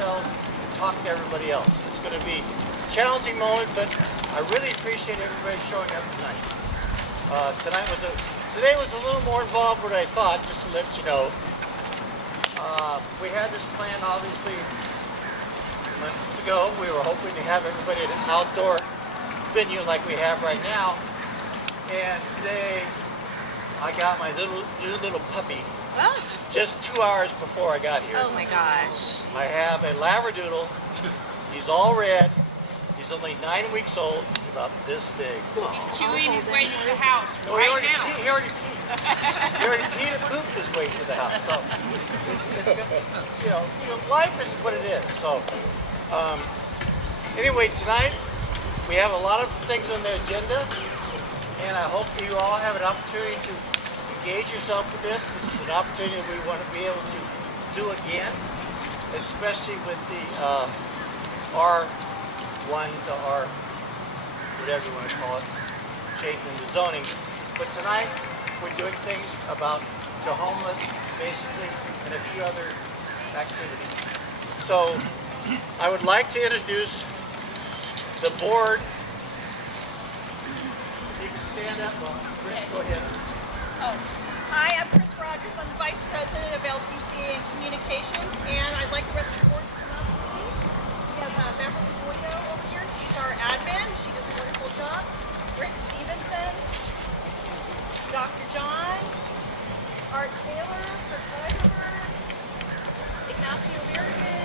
ourselves and talk to everybody else. It's going to be a challenging moment, but I really appreciate everybody showing up tonight. Today was a little more involved than I thought, just to let you know. We had this plan, obviously, months ago. We were hoping to have everybody at an outdoor venue like we have right now. And today, I got my new little puppy just 2 hours before I got here. Oh my gosh. I have a Labradoodle. He's all red. He's only 9 weeks old. He's about this big. He's chewing his way to the house He right already now. peed. He already peed and pooped his way to the house. So it's you know, life is what it is. So anyway, tonight we have a lot of things on the agenda, and I hope you all have an opportunity to engage yourself with this. This is an opportunity that we want to be able to do again, especially with the R1 to R, whatever you want to call it, changing the zoning. But tonight we're doing things about the homeless, basically, and a few other activities. So I would like to introduce the board. You can stand up. Well, Chris, go ahead. Oh. Hi, I'm Chris Rogers. I'm the Vice President of LPCA and Communications, and I'd like the rest of the board to come up, please. We have Beverly Boydo over here. She's our admin. She does a wonderful job. Rick Stevenson, Dr. John, Art Taylor, Kurt Weiderberg, Ignacio Virgen,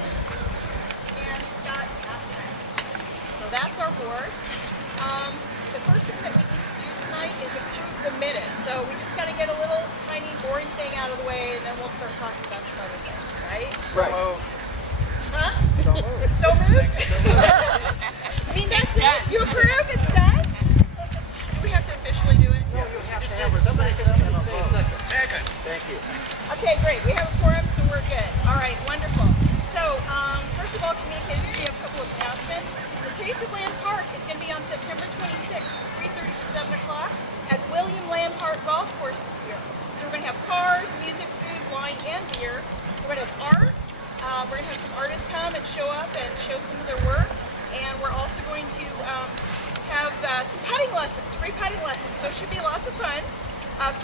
and Scott Asman. So that's our board. The first thing that we need to do tonight is approve the minutes. So we just got to get a little tiny boring thing out of the way, and then we'll start talking about some other things, right? Right. Huh? So moved. So moved? I mean, that's it? You approve? It's done? Do we have to officially do it? Yeah, you have to have somebody come up and say second. Thank you. Okay, great. We have a quorum, so we're good. All right, wonderful. So, first of all, communications, we have a couple of announcements. The Taste of Land Park is going to be on September 26th from 3:30 to 7 o'clock at William Land Park Golf Course this year. So we're going to have cars, music, food, wine, and beer. We're going to have art. We're going to have some artists come and show up and show some of their work. And we're also going to have some putting lessons, free putting lessons. So it should be lots of fun.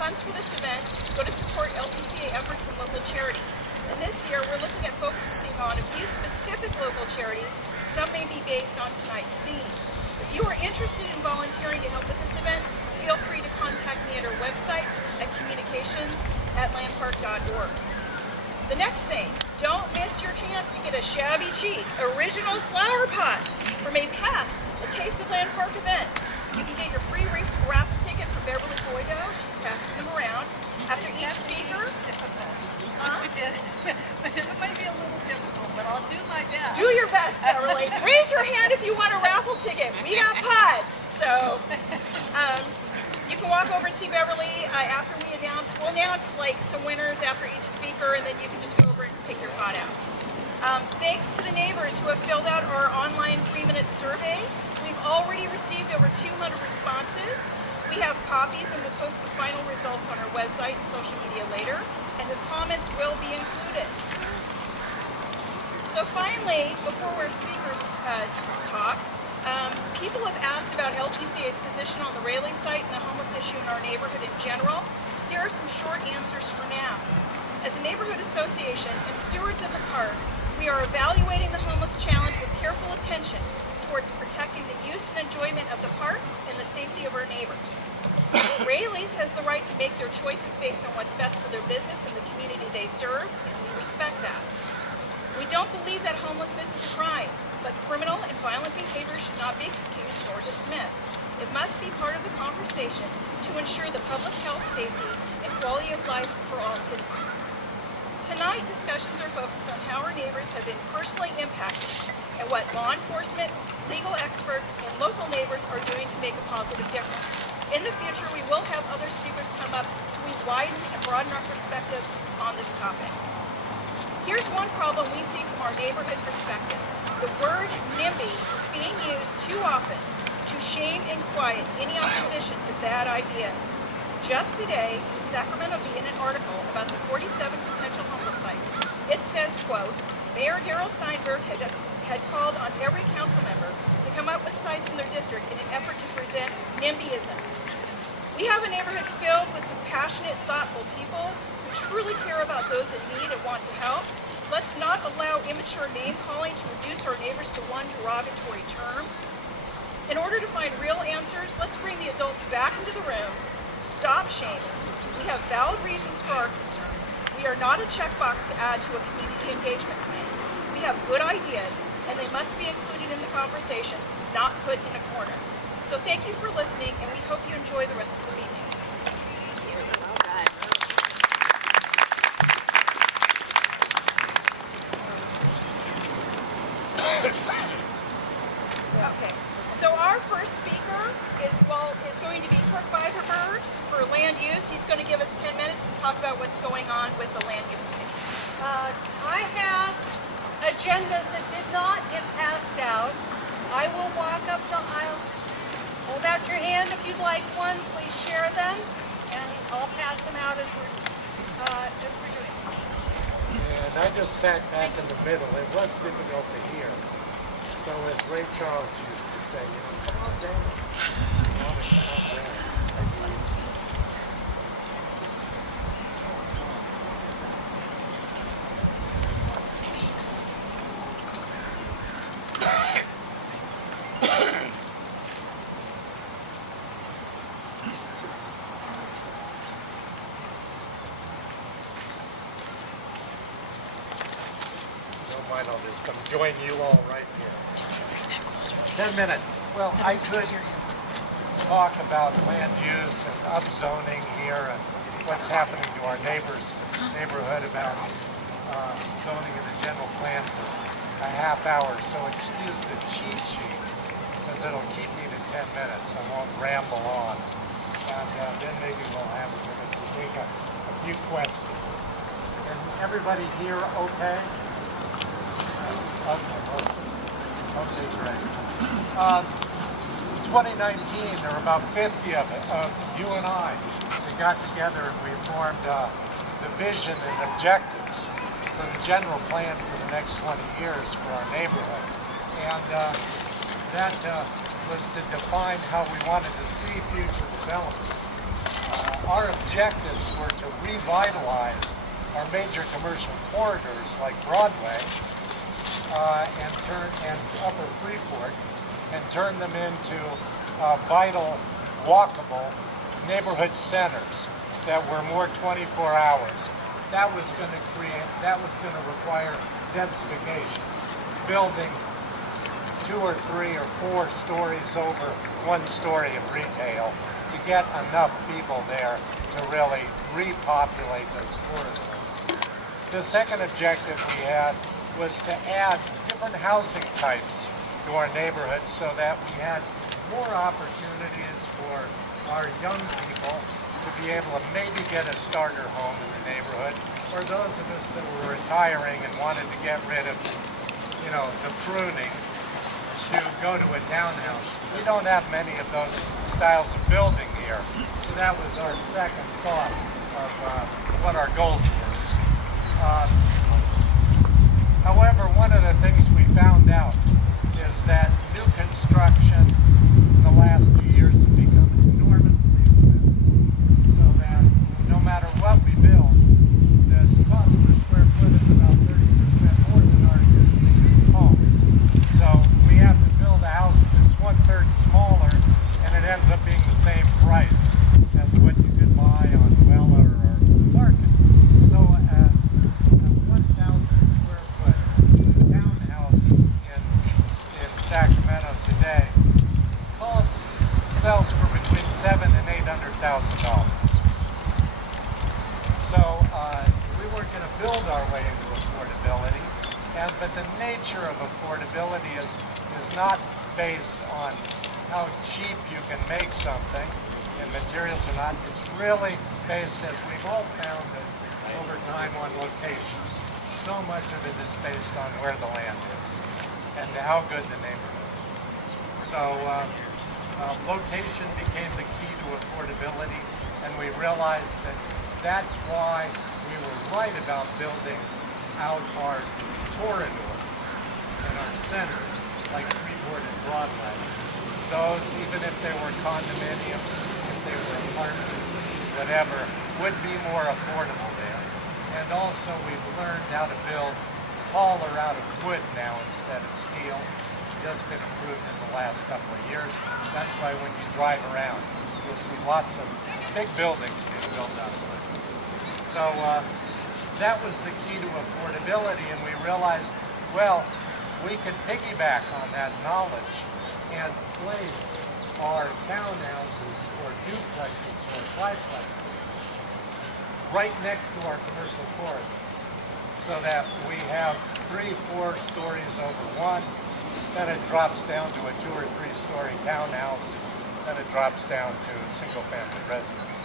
Funds for this event go to support LPCA efforts and local charities. And this year we're looking at focusing on a few specific local charities. Some may be based on tonight's theme. If you are interested in volunteering to help with this event, feel free to contact me at our website at communications@landpark.org. The next thing, don't miss your chance to get a shabby chic original flower pot from a past A Taste of Land Park event. You can get your free raffle ticket from Beverly Boydo. She's passing them around. After each speaker, It might be a little difficult, but I'll do my best. do your best, Beverly. Raise your hand if you want a raffle ticket. We got pots. So you can walk over and see Beverly after we announce. We'll announce like some winners after each speaker, and then you can just go over and pick your pot out. Thanks to the neighbors who have filled out our online 3-minute survey. We've already received over 200 responses. We have copies, and we'll post the final results on our website and social media later, and the comments will be included. So finally, before our speakers talk, people have asked about LPCA's position on the Raley site and the homeless issue in our neighborhood in general. Here are some short answers for now. As a neighborhood association and stewards of the park, we are evaluating the homeless challenge with careful attention towards protecting the use and enjoyment of the park and the safety of our neighbors. Raley's has the right to make their choices based on what's best for their business and the community they serve, and we respect that. We don't believe that homelessness is a crime, but criminal and violent behavior should not be excused or dismissed. It must be part of the conversation to ensure the public health, safety, and quality of life for all citizens. Tonight, discussions are focused on how our neighbors have been personally impacted and what law enforcement, legal experts, and local neighbors are doing to make a positive difference. In the future, we will have other speakers come up so we widen and broaden our perspective on this topic. Here's one problem we see from our neighborhood perspective. The word NIMBY is being used too often to shame and quiet any opposition to bad ideas. Just today, the Sacramento began an article about the 47 potential homeless sites. It says, quote, Mayor Darrell Steinberg had called on every council member to come up with sites in their district in an effort to present NIMBYism. We have a neighborhood filled with compassionate, thoughtful people who truly care about those in need and want to help. Let's not allow immature name-calling to reduce our neighbors to one derogatory term. In order to find real answers, let's bring the adults back into the room. Stop shaming. We have valid reasons for our concerns. We are not a checkbox to add to a community engagement plan. We have good ideas, and they must be included in the conversation, not put in a corner. So thank you for listening, and we hope you enjoy the rest of the meeting. Okay, so our first speaker is going to be Kirk Biberberg for land use. He's going to give us 10 minutes and talk about what's going on with the land use committee. I have agendas that did not get passed out. I will walk up the aisles. Hold out your hand if you'd like one. Please share them, and I'll pass them out as we're doing it. And I just sat back in the middle. It was difficult to hear. So as Ray Charles used to say, come on down. Come on down. I'll just come join you all right here. 10 minutes. Well, I could talk about land use and upzoning here and what's happening to our neighborhood about zoning in the general plan for a half hour. So excuse the cheat sheet because it'll keep me to 10 minutes. I won't ramble on. And then maybe we'll have a minute to take a few questions. Can everybody hear okay? Okay, great. 2019, there were about 50 of you and I. We got together and we formed the vision and objectives for the general plan for the next 20 years for our neighborhood. And that was to define how we wanted to see future development. Our objectives were to revitalize our major commercial corridors like Broadway, and Upper Freeport, and turn them into vital, walkable neighborhood centers that were more 24 hours. That was going to require densification, building 2 or 3 or 4 stories over 1 story of retail to get enough people there to really repopulate those corridors. The second objective we had was to add different housing types to our neighborhoods so that we had more opportunities for our young people to be able to maybe get a starter home in the neighborhood, or those of us that were retiring and wanted to get rid of, the pruning to go to a townhouse. We don't have many of those styles of building here, so that was our second thought of what our goals were. However, one of the things we found out is that new construction in the last 2 years has become enormously expensive. So that no matter what we build, the cost per square foot is about 30% more than our existing homes. So we have to build a house that's 1/3 smaller, and it ends up being the same price as what you could buy on Wella or Market. So 1,000 square foot townhouse in Sacramento today sells for between $700,000 and $800,000. So we weren't going to build our way into affordability, but the nature of affordability is not based on how cheap you can make something and materials or not. It's really based, as we've all found over time, on location. So much of it is based on where the land is and how good the neighborhood is. So location became the key to affordability, and we realized that that's why we were right about building out our corridors in our centers, like Freeport and Broadway, those, even if they were condominiums, if they were apartments, whatever, would be more affordable there. And also we've learned how to build taller out of wood now instead of steel. Just been improved in the last couple of years. That's why when you drive around, you'll see lots of big buildings being built out of wood. So that was the key to affordability, and we realized, well, we can piggyback on that knowledge and place our townhouses or duplexes or triplexes right next to our commercial corridor, so that we have 3-4 stories over one, then it drops down to a 2 or 3 story townhouse, then it drops down to a single family residence.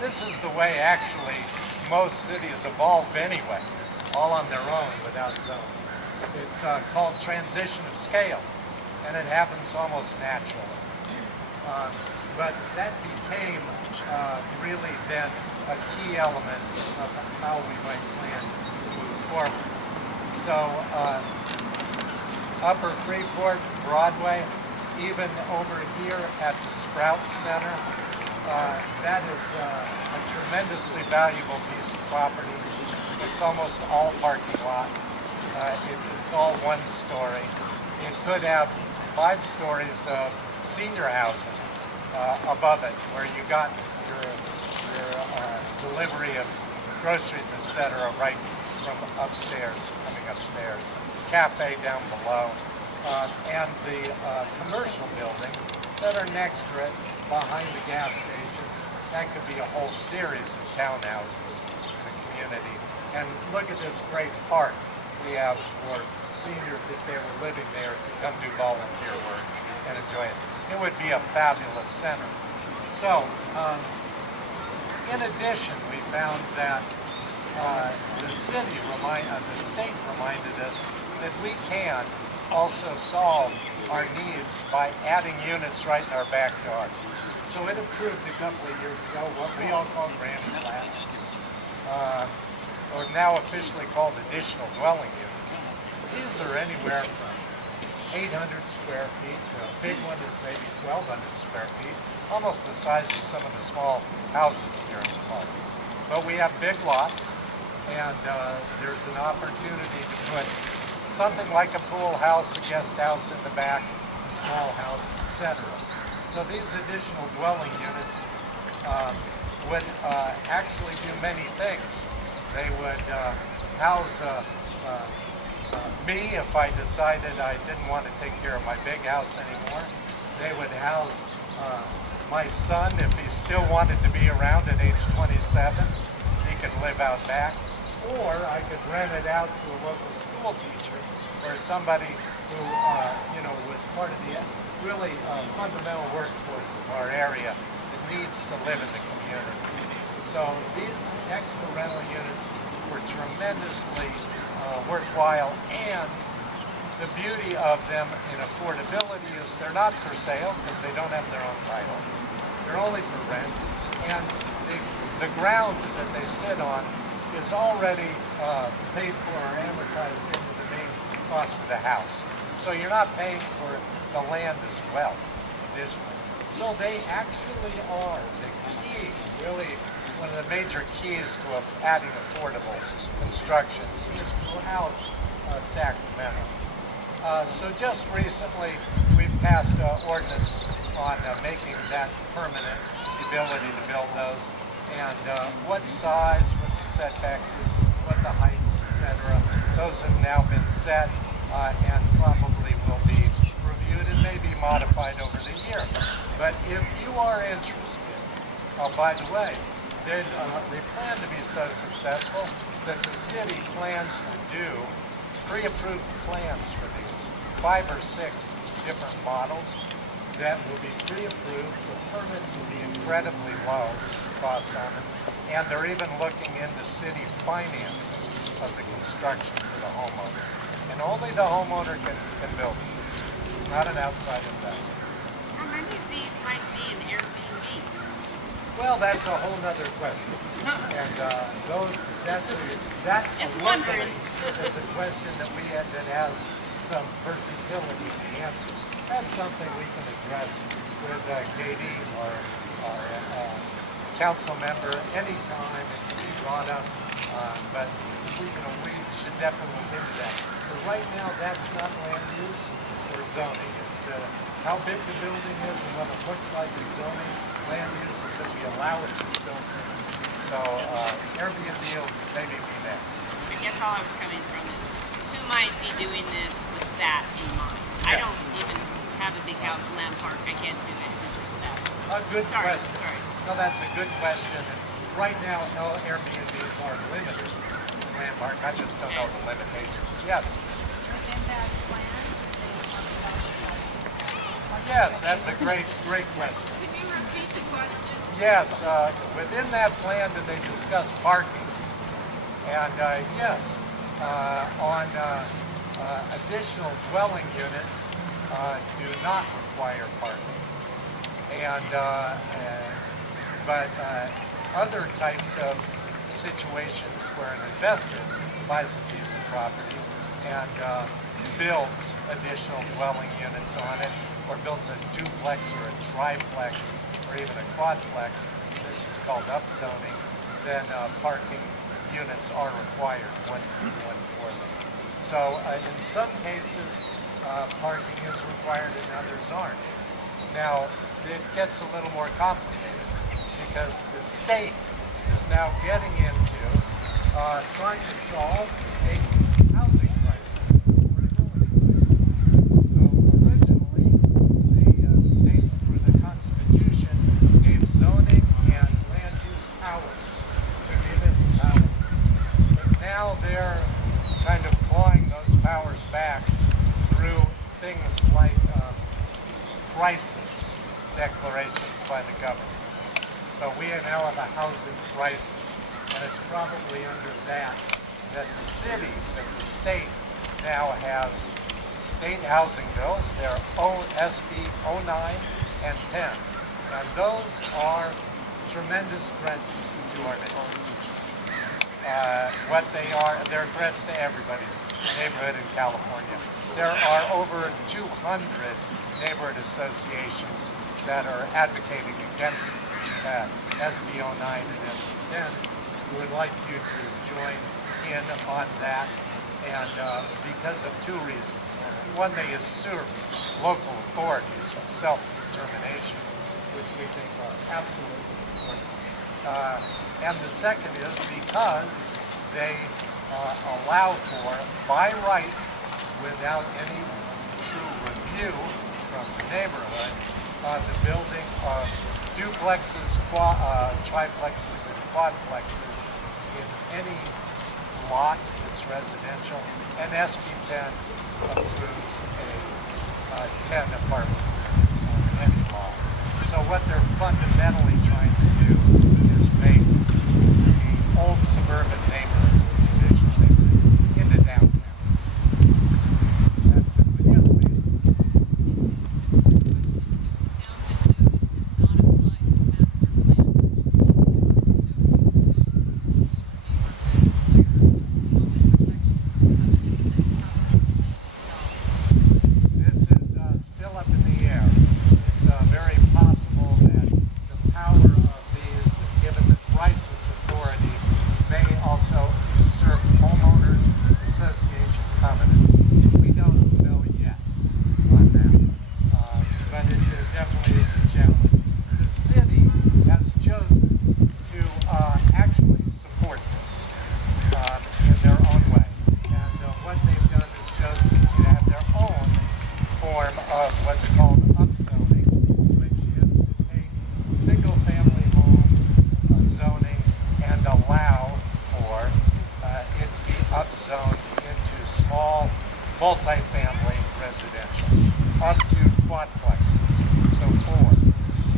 This is the way actually most cities evolve anyway, all on their own without zoning. It's called transition of scale, and it happens almost naturally. But that became really then a key element of how we might plan to move forward. So Upper Freeport, Broadway, even over here at the Sprout Center, that is a tremendously valuable piece of property. It's almost all parking lot. It's all 1 story. It could have 5 stories of senior housing above it, where you got your delivery of groceries, etc., right from upstairs, coming upstairs. Cafe down below, and the commercial buildings that are next to it, behind the gas station. That could be a whole series of townhouses in the community. And look at this great park we have for seniors if they were living there to come do volunteer work and enjoy it. It would be a fabulous center. So, in addition, we found that the state reminded us that we can also solve our needs by adding units right in our backyard. So it approved a couple of years ago what we all call granny flats, or now officially called additional dwelling units. These are anywhere from 800 square feet to a big one is maybe 1,200 square feet, almost the size of some of the small houses here in the park. But we have big lots, and there's an opportunity to put something like a pool house, a guest house in the back, a small house, etc. So these additional dwelling units would actually do many things. They would house me if I decided I didn't want to take care of my big house anymore. They would house my son if he still wanted to be around at age 27. He could live out back. Or I could rent it out to a local school teacher or somebody who, was part of the really fundamental workforce of our area that needs to live in the community. So these extra rental units were tremendously worthwhile, and the beauty of them in affordability is they're not for sale because they don't have their own title. They're only for rent, and the ground that they sit on is already paid for or amortized into the main cost of the house. So you're not paying for the land as well, additionally. So they actually are the key, really one of the major keys to adding affordable construction throughout Sacramento. So just recently we've passed an ordinance on making that permanent, the ability to build those, and what size, what the setbacks is, what the heights, etc. Those have now been set and probably will be reviewed and maybe modified over the year. But if you are interested, by the way, they plan to be so successful that the city plans to do pre-approved plans for these 5 or 6 different models that will be pre-approved. The permits will be incredibly low costs on them, and they're even looking into city financing of the construction for the homeowner. And only the homeowner can build these, not an outside investor. How many of these might be an Airbnb? Well, that's a whole nother question. And that Just locally wondering. is a question that has some versatility in the answer. That's something we can address with Katie or council member anytime. It can be brought up, but we should definitely look into that. But right now, that's not land use or zoning. It's how big the building is and what it looks like in zoning. Land use is that we allow it to be built in. So Airbnb will maybe be next. I guess all I was coming from is who might be doing this with that in mind. I don't even have a big house in Lamb Park. I can't do it. This is that. A good Sorry. question. No, that's a good question. And right now, Airbnbs are limited in Lamb Park. I just don't know the limitations. Yes. Within that plan, they talk about Yes, that's a great question. Could you repeat the question? Yes, within that plan, do they discuss parking? And yes, on additional dwelling units do not require parking. And but other types of situations where an investor buys a piece of property and builds additional dwelling units on it, or builds a duplex or a triplex or even a quadplex, this is called upzoning, then parking units are required, one for them. So in some cases, parking is required and others aren't. Now, it gets a little more complicated because the state is now getting into trying to solve the state's housing crisis, affordability crisis. So originally, the state, through the Constitution, gave zoning and land use powers to municipalities. But now they're kind of clawing those powers back through things like crisis declarations by the government. So we now have a housing crisis, and it's probably under that the cities, that the state now has state housing bills. They're SB 09 and 10, and those are tremendous threats to our neighborhood. What they are, they're threats to everybody's neighborhood in California. There are over 200 neighborhood associations that are advocating against SB 09 and SB 10. We would like you to join in on that, and because of two reasons. One, they assert local authorities of self-determination, which we think are absolutely important. And the second is because they allow for, by right, without any true review from the neighborhood, the building of duplexes, triplexes, and quadplexes in any lot that's residential, and SB 10 approves a 10 apartment units on any lot. So what they're fundamentally trying to do is make the old suburban neighborhoods, traditional neighborhoods, into downtowns. That's it. But yes, please. This is still up in the air. It's very possible that the power of these, given the crisis authority, may also usurp homeowners association covenants. We don't know yet on that, but it definitely is a challenge. The city has chosen to actually support this in their own way, and what they've done is chosen to have their own form of what's called upzoning, which is to take single-family home zoning and allow for it to be upzoned into small multifamily residential, up to quadplexes, so 4.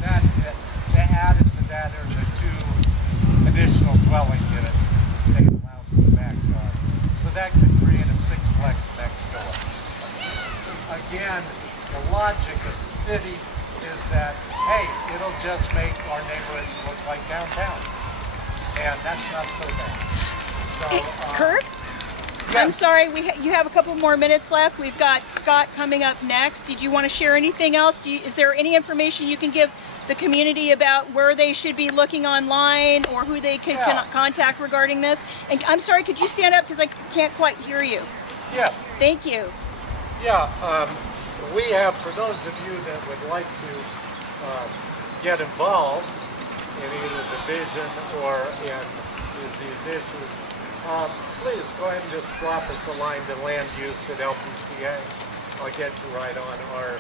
That, to add it to that are the 2 additional dwelling units that the state allows in the backyard. So that could create a 6-plex next door. Again, the logic of the city is that, hey, it'll just make our neighborhoods look like downtown. And that's not so bad. So, Kirk? yes. I'm sorry, you have a couple more minutes left. We've got Scott coming up next. Did you want to share anything else? Is there any information you can give the community about where they should be looking online or who they can contact regarding this? And I'm sorry, could you stand up because I can't quite hear you? Yes. Thank you. Yeah, we have, for those of you that would like to get involved in either the vision or in these issues, please go ahead and just drop us a line to land use at LPCA. I'll get you right on our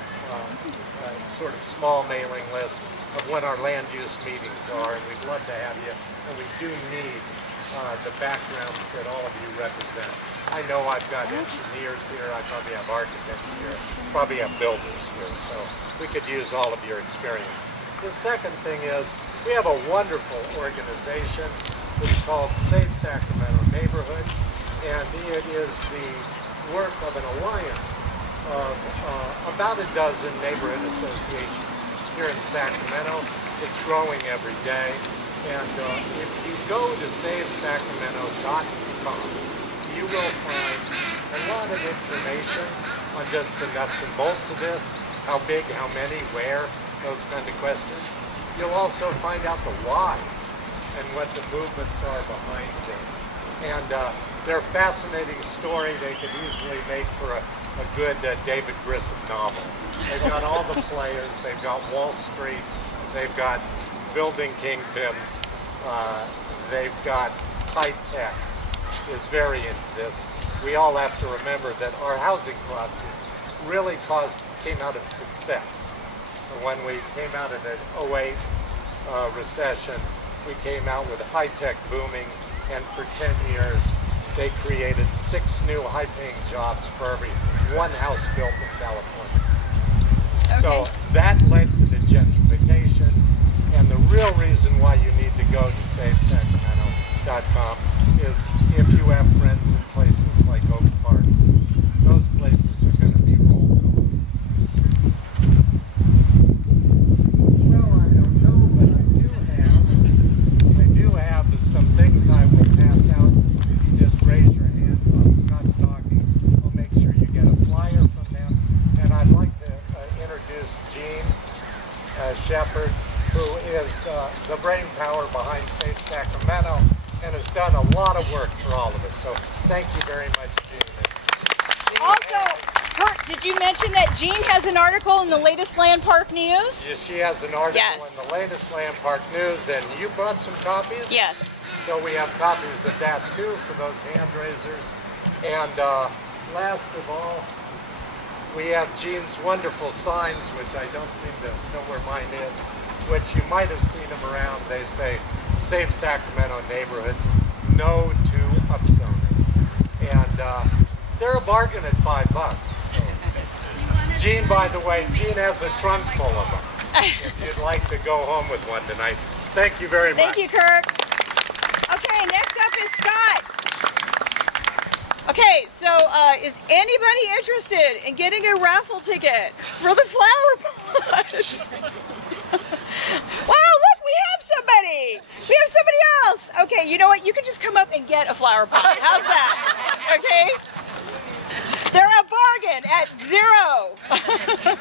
sort of small mailing list of when our land use meetings are, and we'd love to have you. And we do need the backgrounds that all of you represent. I know I've got engineers here, I probably have architects here, probably have builders here, so we could use all of your experience. The second thing is, we have a wonderful organization. It's called Save Sacramento Neighborhood, and it is the work of an alliance of about a dozen neighborhood associations here in Sacramento. It's growing every day, and if you go to savesacramento.com, you will find a lot of information on just the nuts and bolts of this, how big, how many, where, those kind of questions. You'll also find out the whys and what the movements are behind this. And they're a fascinating story. They could easily make for a good David Grissom novel. They've got all the players. They've got Wall Street. They've got building kingpins. They've got high tech is very into this. We all have to remember that our housing crisis really came out of success. When we came out of the 08 recession, we came out with high-tech booming, and for 10 years, they created 6 new high-paying jobs for every one house built in California. Okay. So that led to the gentrification, and the real reason why you need to go to SaveSacramento.com is if you have friends in places like Oak Park, those places are going to be rolled over. Well, I don't know, but I do have some things I will pass out. If you just raise your hand while Scott's talking, we'll make sure you get a flyer from them. And I'd like to introduce Gene Shepard, who is the brain power behind Save Sacramento and has done a lot of work for all of us. So thank you very much, Gene. Also, Kurt, did you mention that Jean has an article in the latest Land Park News? Yes, she has an article in the latest Land Park News, and you brought some copies? Yes. So we have copies of that too for those hand raisers. And last of all, we have Jean's wonderful signs, which I don't seem to know where mine is, which you might have seen them around. They say, Save Sacramento Neighborhoods, no to upzoning. And they're a bargain at $5. Jean, by the way, Jean has a trunk full of them. If you'd like to go home with one tonight. Thank you very much. Thank you, Kirk. Okay, next up is Scott. Okay, so is anybody interested in getting a raffle ticket for the flower pots? Wow, look, we have somebody. We have somebody else. Okay, you know what? You can just come up and get a flower pot. How's that? Okay? They're a bargain at $0.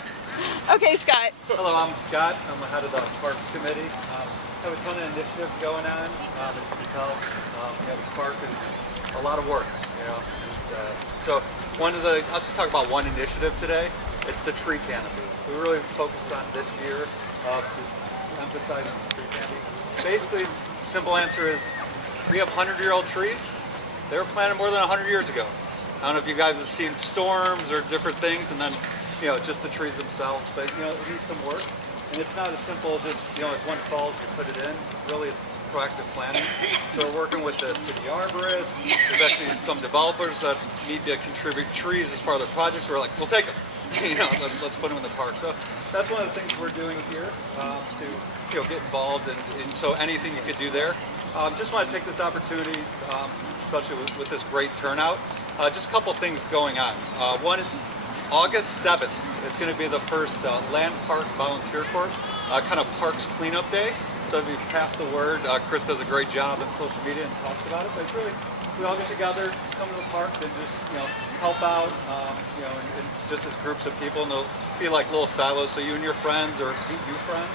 Okay, Scott. Hello, I'm Scott. I'm the head of the Sparks Committee. I have a ton of initiatives going on. As you can tell, the Spark is a lot of work, you know. And, so I'll just talk about one initiative today. It's the tree canopy. We really focused on this year, just emphasizing the tree canopy. Basically, simple answer is we have 100-year-old trees. They were planted more than 100 years ago. I don't know if you guys have seen storms or different things, and then, just the trees themselves. But, it needs some work. And it's not as simple as just, as one falls, you put it in. Really, it's proactive planning. So we're working with the city arborist. There's actually some developers that need to contribute trees as part of their project. We're like, we'll take them. Let's put them in the park. So that's one of the things we're doing here to, get involved. And so anything you could do there. Just want to take this opportunity, especially with this great turnout. Just a couple things going on. One is August 7th, it's going to be the first Land Park Volunteer Court, kind of Parks Cleanup Day. So if you pass the word, Chris does a great job on social media and talks about it. But it's really, we all get together, come to the park, and just help out, and just as groups of people, and they'll be like little silos. So you and your friends or meet new friends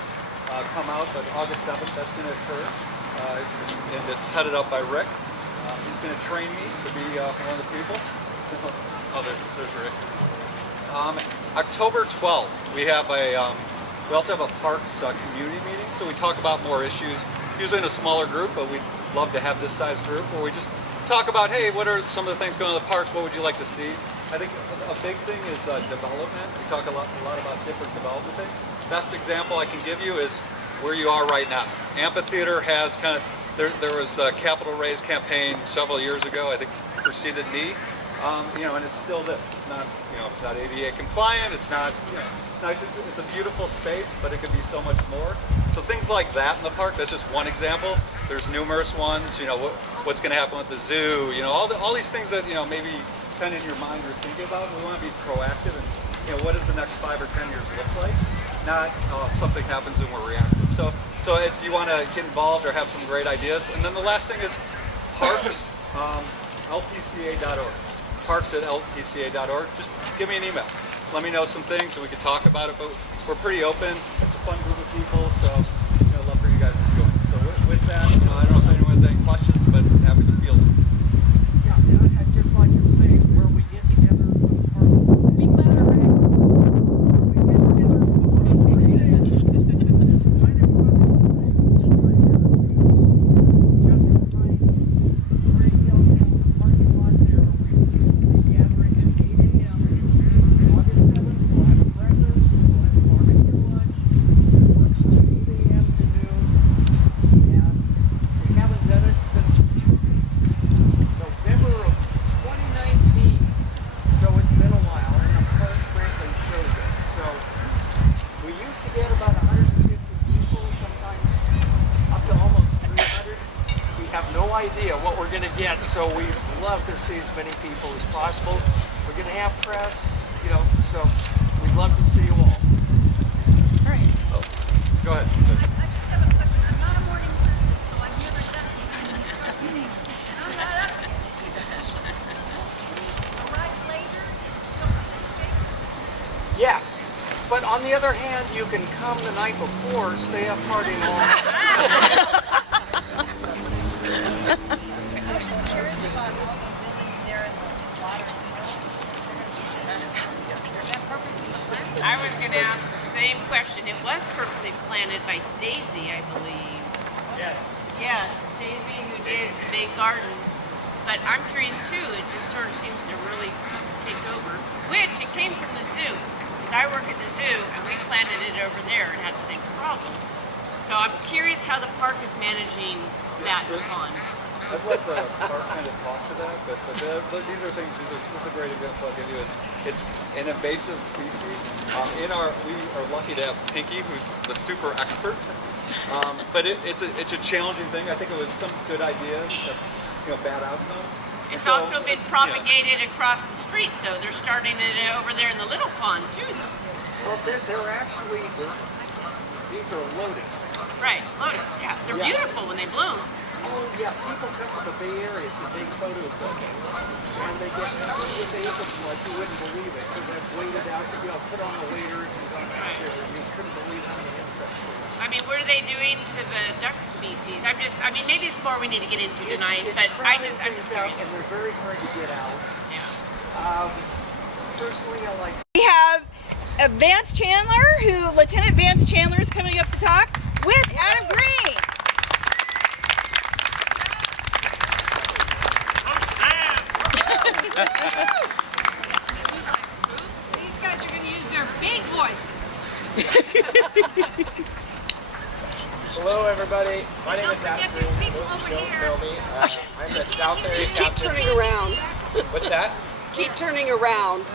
come out. But August 7th, that's going to occur, and it's headed up by Rick. He's going to train me to be one of the people. Oh, there's Rick. October 12th, we have we also have a parks community meeting, so we talk about more issues, usually in a smaller group, but we'd love to have this size group where we just talk about, hey, what are some of the things going on in the parks, what would you like to see? I think a big thing is development. We talk a lot about different development things. Best example I can give you is where you are right now. Amphitheater has kind of, there was a capital raise campaign several years ago, I think preceded me. And it's still this. It's not, it's not ADA compliant. It's not, nice. It's a beautiful space, but it could be so much more. So things like that in the park. That's just one example. There's numerous ones. What's going to happen with the zoo. All these things that maybe kind of in your mind you're thinking about. We want to be proactive and what does the next 5 or 10 years look like? Not something happens and we're reactive. So if you want to get involved or have some great ideas, and then the last thing is parks. LPCA.org. Parks@lpca.org. Just give me an email. Let me know some things and we can talk about it. But we're pretty open. It's a fun group of people, so I'd love for you guys to join. So with that, I don't know if anyone has any questions, but happy to field them. Yeah, I'd just like to say where we get together with the park. Speak louder, Rick. We get together. Just behind where you go down the parking lot there, we will be gathering at 8 a.m. August 7th, we'll have a breakfast, we'll have a barbecue lunch, working from 8 a.m. to noon, and we haven't done it since November of 2019, so it's been a while, and the park frankly shows it. So we used to get about 150 people, sometimes up to almost 300. We have no idea what we're going to get, so we'd love to see as many people as possible. We're going to have press, so we'd love to see you all. All right. Oh, go ahead. I just have a question. I'm not a morning person, so I've never done anything. And I'm not up yet. Arrive later, still participate? Yes, but on the other hand, you can come the night before, stay up partying all night. I was just curious about all the buildings there and the water and Is that purposely planned? I was going to ask the same question. It was purposely planted by Daisy, I believe. Yes. Yes, Daisy who did the big garden. But I'm curious too, it just sort of seems to really take over. Which, it came from the zoo. Because I work at the zoo and we planted it over there and had the same problem. So I'm curious how the park is managing that pond. I'd let the park kind of talk to that, but these are things, this is a great example I'll give you. It's an invasive species. We are lucky to have Pinky, who's the super expert. But it's a challenging thing. I think it was some good ideas, bad outcomes. It's also been propagated across the street, though. They're starting it over there in the little pond, too, though. Well, they're actually, these are lotus. Right, lotus, yeah. They're beautiful when they bloom. Oh, yeah, people come to the Bay Area to take photos of them. And they get with aphids like you wouldn't believe it, because they've waited out, put on the waders and gone out there, and you couldn't believe how many insects there were. I mean, what are they doing to the duck species? Maybe it's more we need to get into tonight, but I'm just out, curious. and they're very hard to get out. Yeah. Personally, I like. We have Vance Chandler, Lieutenant Vance Chandler is coming up to talk with Adam Green. These guys are going to use their big voices. Hello, everybody. My name is Don't Adam forget Green. there's people Those over who don't here. know me, I'm the South Area Just keep Captain. turning around. What's that? Keep turning around.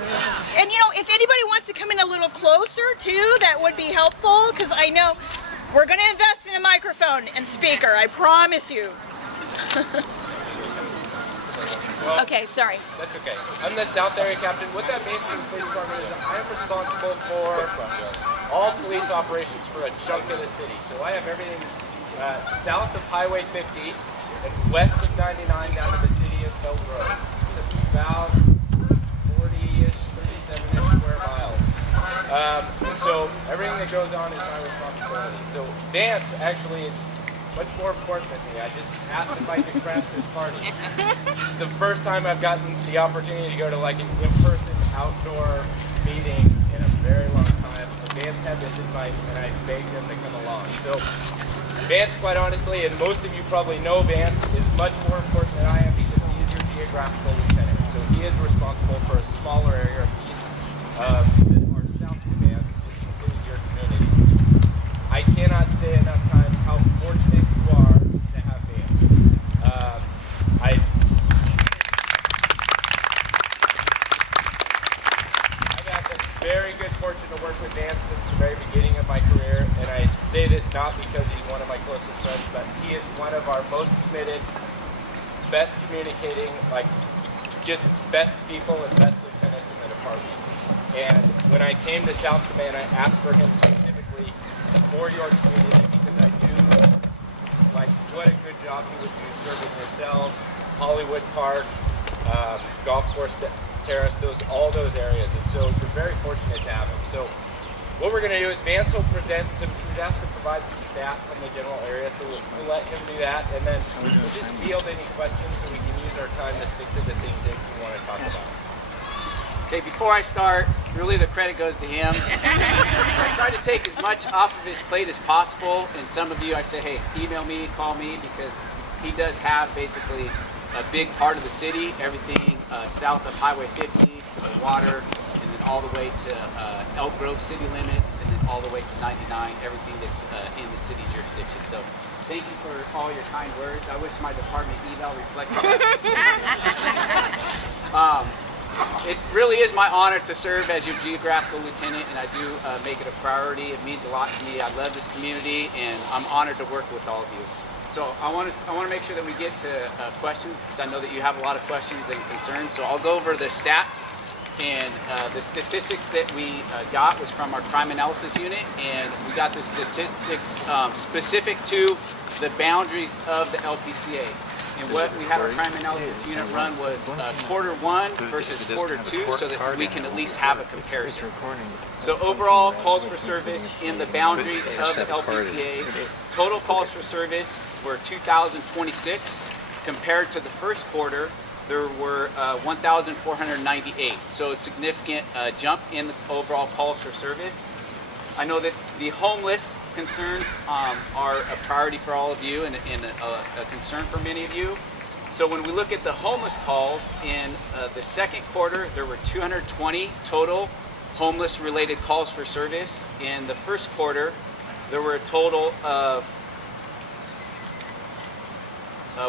And if anybody wants to come in a little closer too, that would be helpful, because I know we're going to invest in a microphone and speaker, I promise you. Well, Okay, sorry. That's okay. I'm the South Area Captain. What that means for the police department is responsible for all police operations for a chunk of the city. So I have everything south of Highway 50 and west of 99 down to the city of Bell Grove. It's about 40-ish, 37-ish square miles. So everything that goes on is my responsibility. So Vance actually is much more important than me. I just asked if I could crash this party. The first time I've gotten the opportunity to go to like an in-person outdoor meeting in a very long time. Vance had this invite and I begged him to come along. So Vance, quite honestly, and most of you probably know Vance, is much more important than I am because he is your geographical lieutenant. So he is responsible for a smaller area, a piece of our South Command, which includes your community. I cannot say enough times how fortunate you are to have Vance. I've had the very good fortune to work with Vance since the very beginning of my career, and I say this not because he's one of my closest friends, but he is one of our most committed, best communicating, like just best people and best lieutenants in the department. And when I came to South Command, I asked for him specifically for your community because I knew like what a good job he would do serving yourselves, Hollywood Park, golf course terrace, all those areas. And so you're very fortunate to have him. So what we're going to do is Vance will present some, he's asked to provide some stats on the general area, so we'll let him do that, and then we'll just field any questions so we can use our time to stick to the things that we want to talk about. Okay, before I start, really the credit goes to him. I try to take as much off of his plate as possible, and some of you I say, hey, email me, call me, because he does have basically a big part of the city, everything south of Highway 50 to the water, and then all the way to Elk Grove city limits, and then all the way to 99, everything that's in the city jurisdiction. So thank you for all your kind words. I wish my department email reflected that. It really is my honor to serve as your geographical lieutenant, and I do make it a priority. It means a lot to me. I love this community, and I'm honored to work with all of you. So I want to make sure that we get to questions, because I know that you have a lot of questions and concerns. So I'll go over the stats, and the statistics that we got was from our crime analysis unit, and we got the statistics specific to the boundaries of the LPCA. And what we had our crime analysis unit run was quarter 1 versus quarter 2, so that we can at least have a comparison. So overall calls for service in the boundaries of the LPCA, total calls for service were 2,026. Compared to the first quarter, there were 1,498. So a significant jump in the overall calls for service. I know that the homeless concerns are a priority for all of you and a concern for many of you. So when we look at the homeless calls in the second quarter, there were 220 total homeless related calls for service. In the first quarter, there were a total of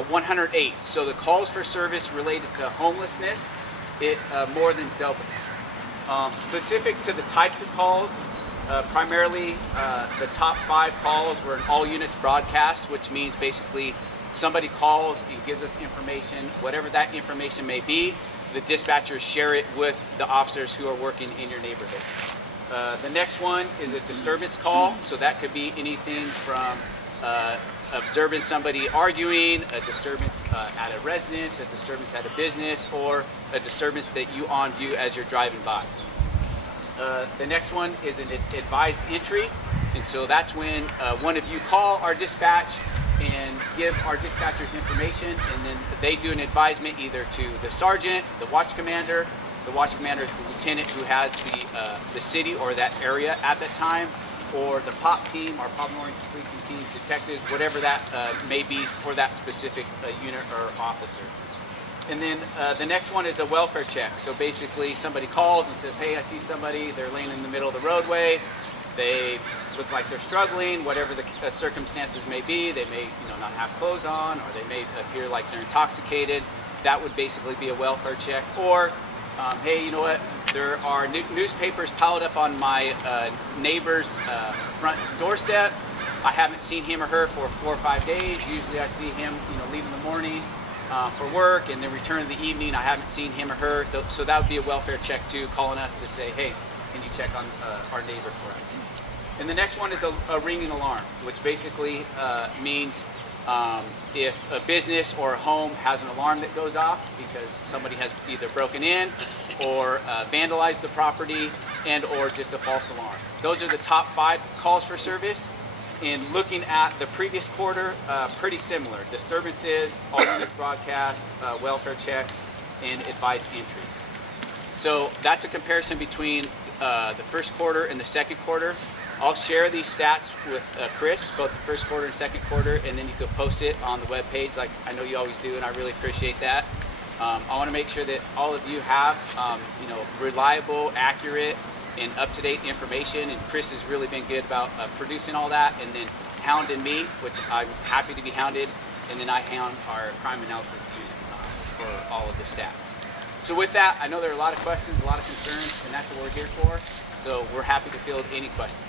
108. So the calls for service related to homelessness, it more than doubled. Specific to the types of calls, primarily the top 5 calls were an all units broadcast, which means basically somebody calls and gives us information, whatever that information may be, the dispatchers share it with the officers who are working in your neighborhood. The next one is a disturbance call, so that could be anything from observing somebody arguing, a disturbance at a residence, a disturbance at a business, or a disturbance that you on view as you're driving by. The next one is an advised entry, and so that's when one of you call our dispatch and give our dispatchers information, and then they do an advisement either to the sergeant, the watch commander. The watch commander is the lieutenant who has the city or that area at that time, or the POP team, our problem oriented policing team, detectives, whatever that may be for that specific unit or officer. And then the next one is a welfare check. So basically somebody calls and says, hey, I see somebody, they're laying in the middle of the roadway, they look like they're struggling, whatever the circumstances may be. They may not have clothes on, or they may appear like they're intoxicated. That would basically be a welfare check. Or, hey, you know what, there are newspapers piled up on my neighbor's front doorstep. I haven't seen him or her for 4 or 5 days. Usually I see him leave in the morning for work, and then return in the evening. I haven't seen him or her. So that would be a welfare check too, calling us to say, hey, and you check on our neighbor for us. And the next one is a ringing alarm, which basically means if a business or a home has an alarm that goes off because somebody has either broken in or vandalized the property and or just a false alarm. Those are the top 5 calls for service. And looking at the previous quarter, pretty similar. Disturbances, all units broadcast, welfare checks, and advice entries. So that's a comparison between the first quarter and the second quarter. I'll share these stats with Chris, both the first quarter and second quarter, and then you can post it on the webpage like I know you always do, and I really appreciate that. I want to make sure that all of you have reliable, accurate, and up-to-date information, and Chris has really been good about producing all that, and then hounding me, which I'm happy to be hounded, and then I hound our crime analysis unit for all of the stats. So with that, I know there are a lot of questions, a lot of concerns, and that's what we're here for, so we're happy to field any questions.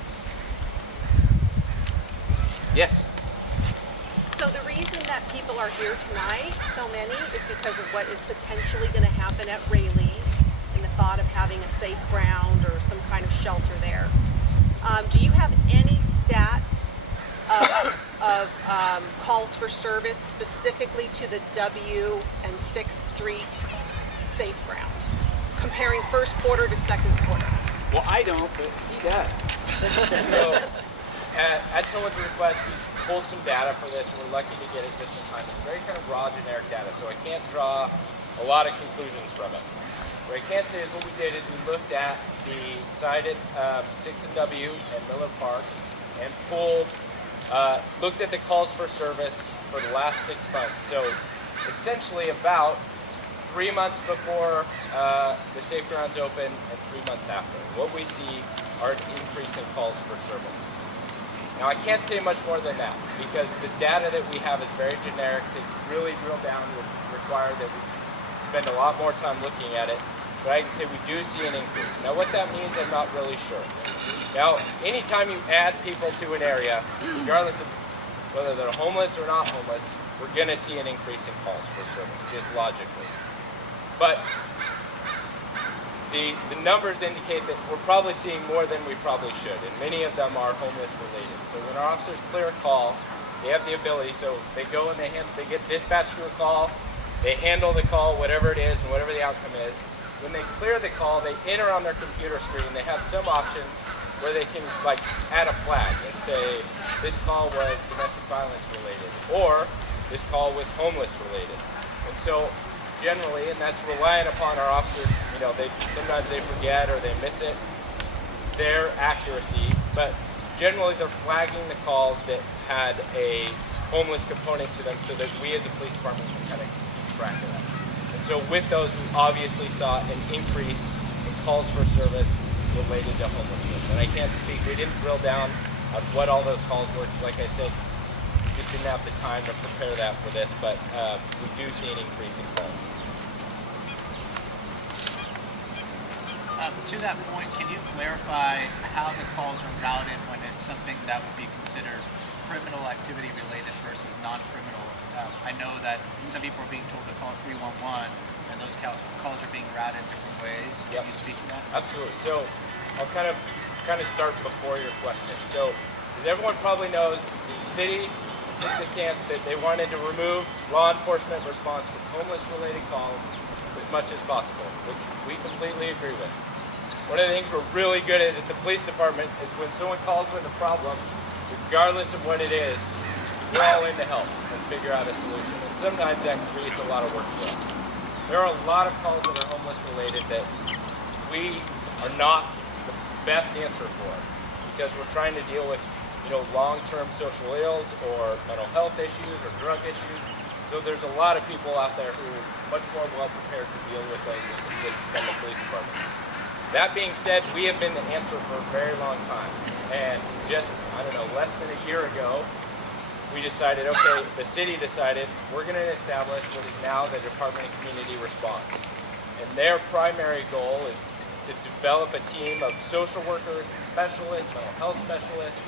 Yes? So the reason that people are here tonight, so many, is because of what is potentially going to happen at Raley's and the thought of having a safe ground or some kind of shelter there. Do you have any stats of calls for service specifically to the W and 6th Street safe ground, comparing first quarter to second quarter? Well, I don't, but he does. So, at someone's request, we pulled some data for this, and we're lucky to get it just in time. It's very kind of raw, generic data, so I can't draw a lot of conclusions from it. What I can say is what we did is we looked at the site at 6th and W and Miller Park and looked at the calls for service for the last 6 months. So essentially about 3 months before the safe grounds open and 3 months after. What we see are an increase in calls for service. Now I can't say much more than that because the data that we have is very generic. To really drill down would require that we spend a lot more time looking at it, but I can say we do see an increase. Now what that means, I'm not really sure. Now, anytime you add people to an area, regardless of whether they're homeless or not homeless, we're going to see an increase in calls for service, just logically. But the numbers indicate that we're probably seeing more than we probably should, and many of them are homeless related. So when our officers clear a call, they have the ability, so they go and they get dispatched to a call, they handle the call, whatever it is and whatever the outcome is. When they clear the call, they enter on their computer screen, they have some options where they can like add a flag and say, this call was domestic violence related, or this call was homeless related. And so generally, and that's relying upon our officers, sometimes they forget or they miss it, their accuracy, but generally they're flagging the calls that had a homeless component to them so that we as a police department can kind of keep track of that. And so with those, we obviously saw an increase in calls for service related to homelessness. And I can't speak, we didn't drill down on what all those calls were, because like I said, we just didn't have the time to prepare that for this, but we do see an increase in calls. To that point, can you clarify how the calls are routed when it's something that would be considered criminal activity related versus non-criminal? I know that some people are being told to call 311, and those calls are being routed in different ways. Can you speak to that? Absolutely. So I'll kind of start before your question. So as everyone probably knows, the city took the stance that they wanted to remove law enforcement response with homeless-related calls as much as possible, which we completely agree with. One of the things we're really good at the police department is when someone calls with a problem, regardless of what it is, we're all in to help and figure out a solution. And sometimes that creates a lot of work for us. There are a lot of calls that are homeless related that we are not the best answer for because we're trying to deal with long-term social ills or mental health issues or drug issues. So there's a lot of people out there who are much more well prepared to deal with those than the police department. That being said, we have been the answer for a very long time. And just, less than a year ago, we decided, okay, the city decided we're going to establish what is now the Department of Community Response. And their primary goal is to develop a team of social workers, specialists, mental health specialists,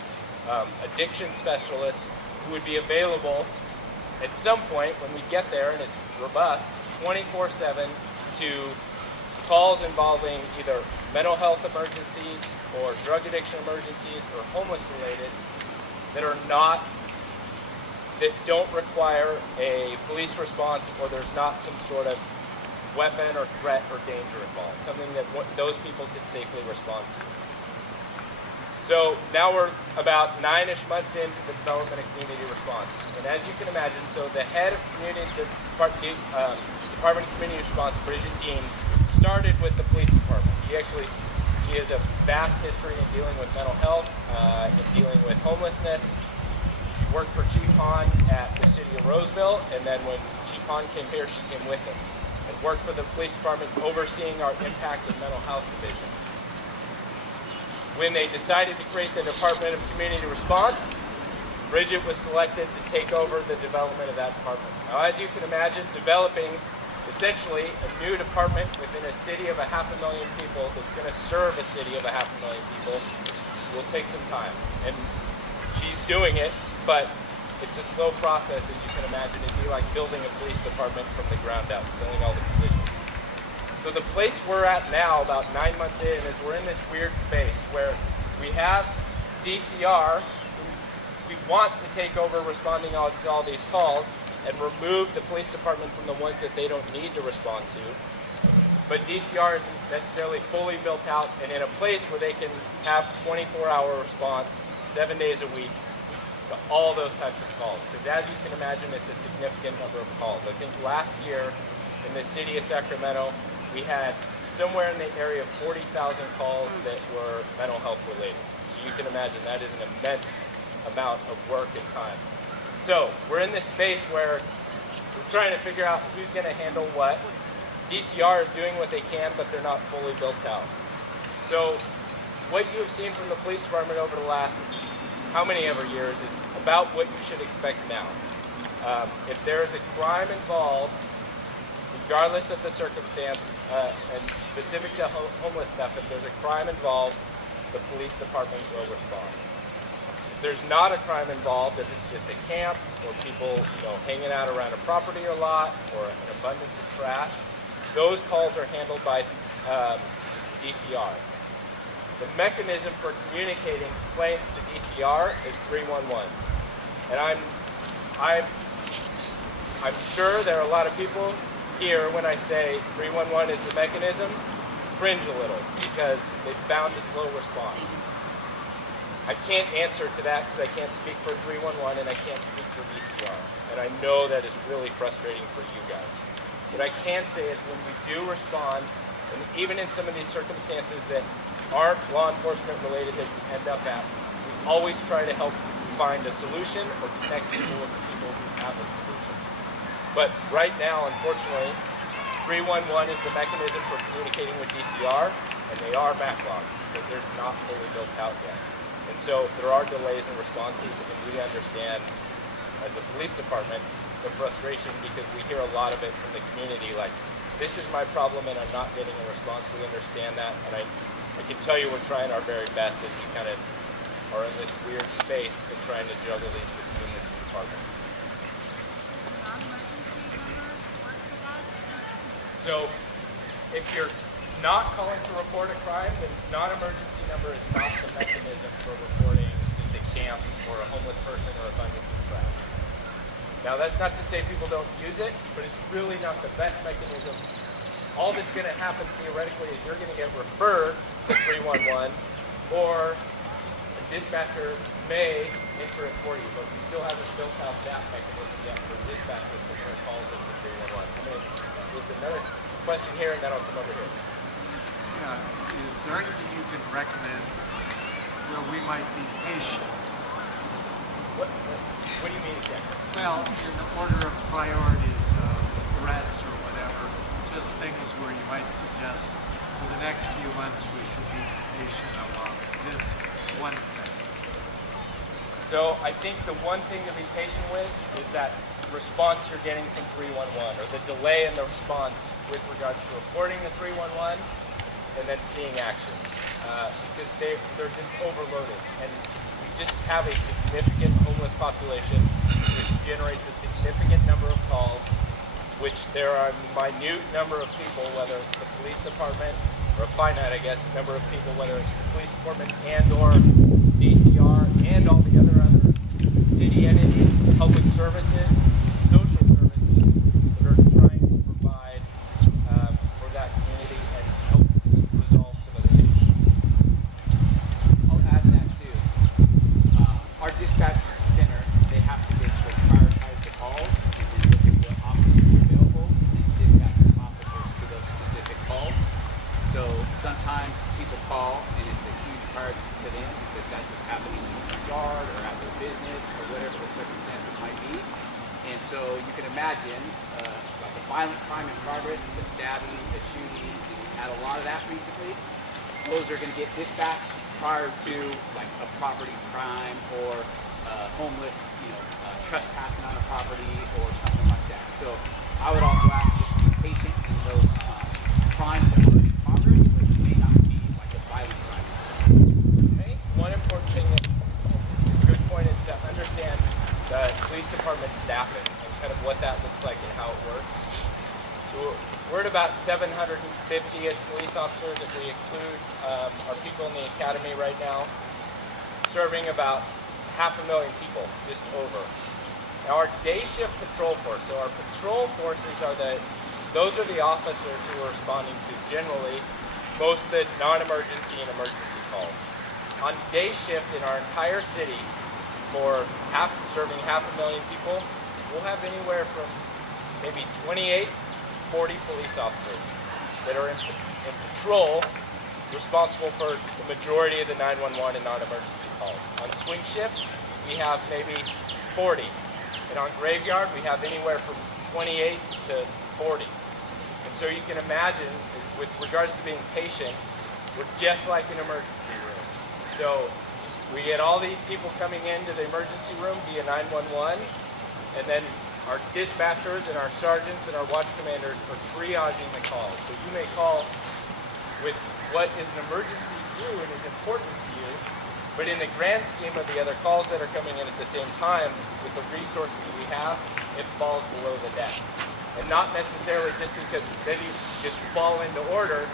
addiction specialists who would be available at some point when we get there and it's robust, 24/7 to calls involving either mental health emergencies or drug addiction emergencies or homeless related that don't require a police response, or there's not some sort of weapon or threat or danger involved, something that those people could safely respond to. So now we're about 9-ish months into the development of community response. And as you can imagine, so the head of Department of Community Response, Bridget Dean, started with the police department. She has a vast history in dealing with mental health, in dealing with homelessness. She worked for Chief Hahn at the city of Roseville, and then when Chief Hahn came here, she came with him and worked for the police department overseeing our impact and mental health division. When they decided to create the Department of Community Response, Bridget was selected to take over the development of that department. Now, as you can imagine, developing essentially a new department within a city of 500,000 people that's going to serve a city of 500,000 people will take some time. And she's doing it, but it's a slow process, as you can imagine. It'd be like building a police department from the ground up, filling all the positions. So the place we're at now, about 9 months in, is we're in this weird space where we have DCR, we want to take over responding to all these calls and remove the police department from the ones that they don't need to respond to. But DCR isn't necessarily fully built out and in a place where they can have 24-hour response 7 days a week to all those types of calls. Because as you can imagine, it's a significant number of calls. I think last year in the city of Sacramento, we had somewhere in the area of 40,000 calls that were mental health related. So you can imagine that is an immense amount of work and time. So we're in this space where we're trying to figure out who's going to handle what. DCR is doing what they can, but they're not fully built out. So what you have seen from the police department over the last how many ever years is about what you should expect now. If there is a crime involved, regardless of the circumstance, and specific to homeless stuff, if there's a crime involved, the police department will respond. If there's not a crime involved, if it's just a camp or people hanging out around a property or lot or an abundance of trash, those calls are handled by DCR. The mechanism for communicating complaints to DCR is 311. And I'm sure there are a lot of people here when I say 311 is the mechanism, cringe a little because they found a slow response. I can't answer to that because I can't speak for 311 and I can't speak for DCR. And I know that is really frustrating for you guys. What I can say is when we do respond, and even in some of these circumstances that aren't law enforcement related that we end up at, we always try to help find a solution or connect people with the people who have a solution. But right now, unfortunately, 311 is the mechanism for communicating with DCR, and they are backlogged because they're not fully built out yet. And so there are delays in responses, and we understand as a police department the frustration because we hear a lot of it from the community, like, this is my problem and I'm not getting a response. We understand that, and I can tell you we're trying our very best as we kind of are in this weird space of trying to juggle these between the two departments. So if you're not calling to report a crime, the non-emergency number is not the mechanism for reporting just a camp or a homeless person or abundance of trash. Now that's not to say people don't use it, but it's really not the best mechanism. All that's going to happen theoretically is you're going to get referred to 311 or a dispatcher may enter it for you, but we still haven't built out that mechanism yet for dispatchers to enter calls into 311. There's another question here, and then I'll come over here. Yeah, is there anything you can recommend where we might be patient? What do you mean exactly? Well, in the order of priorities, threats or whatever, just things where you might suggest for the next few months we should be patient along this one thing. So I think the one thing to be patient with is that response you're getting from 311 or the delay in the response with regards to reporting the 311 and then seeing action because they're just overloaded and we just have a significant homeless population which generates a significant number of calls which there are a minute number of people, whether it's the police department or a finite, I guess, number of people, whether it's the police department and or DCR and all the other city entities, public services, social services that are trying to provide for that community and help resolve some of the issues. I'll add that too. Our dispatch center, they have to basically prioritize the calls and then look at what officers are available and dispatch some officers to those specific calls. So sometimes people call and it's a huge priority to sit in because that's what's happening in their yard or at their business or whatever the circumstances might be. And so you can imagine like a violent crime in progress, the stabbing, the shooting, and we've had a lot of that recently. Those are going to get dispatched prior to like a property crime or homeless, trespassing on a property or something like that. So I would also ask just to be patient in those crimes that are in progress, but it may not be like a violent crime. I think one important thing that a good point is to understand the police department staffing and kind of what that looks like and how it works. So we're at about 750-ish police officers if we include our people in the academy right now, serving about 500,000 people, just over. Now our day shift patrol force, so our patrol forces are those are the officers who are responding to generally most of the non-emergency and emergency calls. On day shift in our entire city, for serving 500,000 people, we'll have anywhere from maybe 28, 40 police officers that are in patrol, responsible for the majority of the 911 and non-emergency calls. On swing shift, we have maybe 40. And on graveyard, we have anywhere from 28 to 40. And so you can imagine, with regards to being patient, we're just like an emergency room. So we get all these people coming into the emergency room via 911, and then our dispatchers and our sergeants and our watch commanders are triaging the calls. So you may call with what is an emergency to you and is important to you, but in the grand scheme of the other calls that are coming in at the same time, with the resources we have, it falls below the deck. And not necessarily just because then you just fall into order.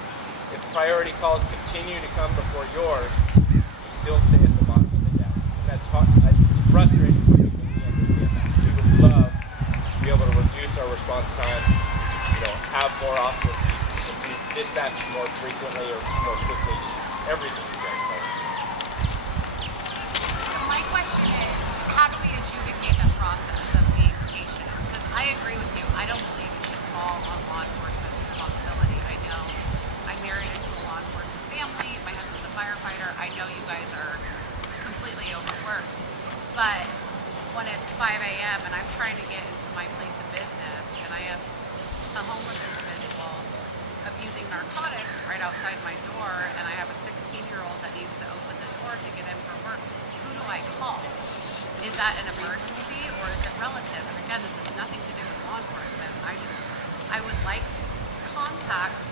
If priority calls continue to come before yours, you still stay at the bottom of the deck. And that's it's frustrating for people to understand that. We would love to be able to reduce our response times, have more officers, be dispatched more frequently or more quickly, everything you guys know. So my question is, how do we adjudicate that process of being patient? Because I agree with you. I don't believe it should fall on law enforcement's responsibility. I know I'm married into a law enforcement family. My husband's a firefighter. I know you guys are completely overworked. But when it's 5 a.m. and I'm trying to get into my place of business and I have a homeless individual abusing narcotics right outside my door and I have a 16-year-old that needs to open the door to get in for work, who do I call? Is that an emergency or is it relative? And again, this has nothing to do with law enforcement. I would like to contact,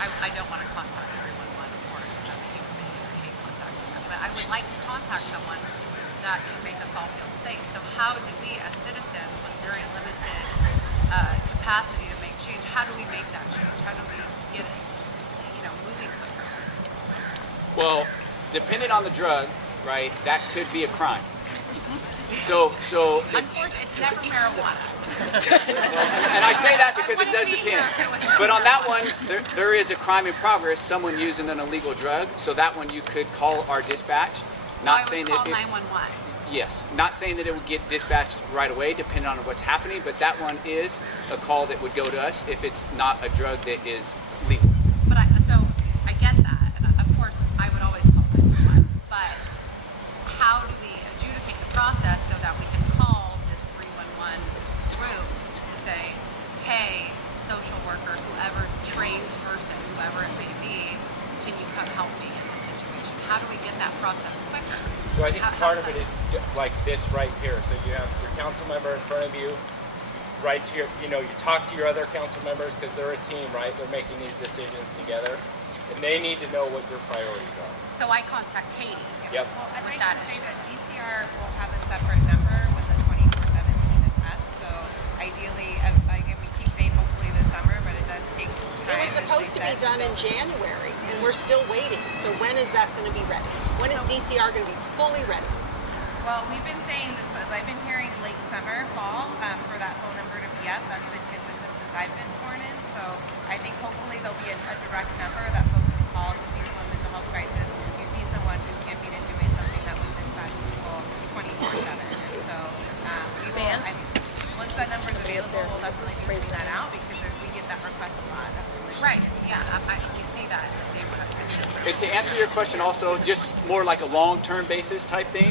I don't want to contact everyone, of course, because I'm a human being and I hate contacting them, but I would like to contact someone that can make us all feel safe. So how do we, as citizens with very limited capacity to make change, how do we make that change? How do we get it, moving quicker? Well, depending on the drug, right, that could be a crime. So Unfortunately, it's never marijuana. and I say that because it does depend. But on that one, there is a crime in progress, someone using an illegal drug. So that one you could call our dispatch. So I would call 911. Yes, not saying that it would get dispatched right away, depending on what's happening, but that one is a call that would go to us if it's not a drug that is legal. But I get that, and of course I would always call 911. But how do we adjudicate the process so that we can call this 311 group to say, hey, social worker, whoever, trained person, whoever it may be, can you come help me in this situation? How do we get that process quicker? So I think part of it is like this right here. So you have your council member in front of you, right to your, you talk to your other council members because they're a team, right? They're making these decisions together, and they need to know what your priorities are. So I contact Katie. Yep. Well, I'd like to say that DCR will have a separate number when the 24/7 team is up. So ideally, we keep saying hopefully this summer, but it does take It time. was supposed to be done in January, and we're still waiting. So when is that going to be ready? When is DCR going to be fully ready? Well, we've been saying this, as I've been hearing late summer, fall, for that phone number to be up. So that's been consistent since I've been sworn in. So I think hopefully there'll be a direct number that folks can call. You see someone with mental health crisis, you see someone who's camping and doing something that will dispatch people 24/7. So we will, once that number is available, we'll definitely be sending that out because we get that request a lot. Right, yeah, we see that. And to answer your question also, just more like a long-term basis type thing,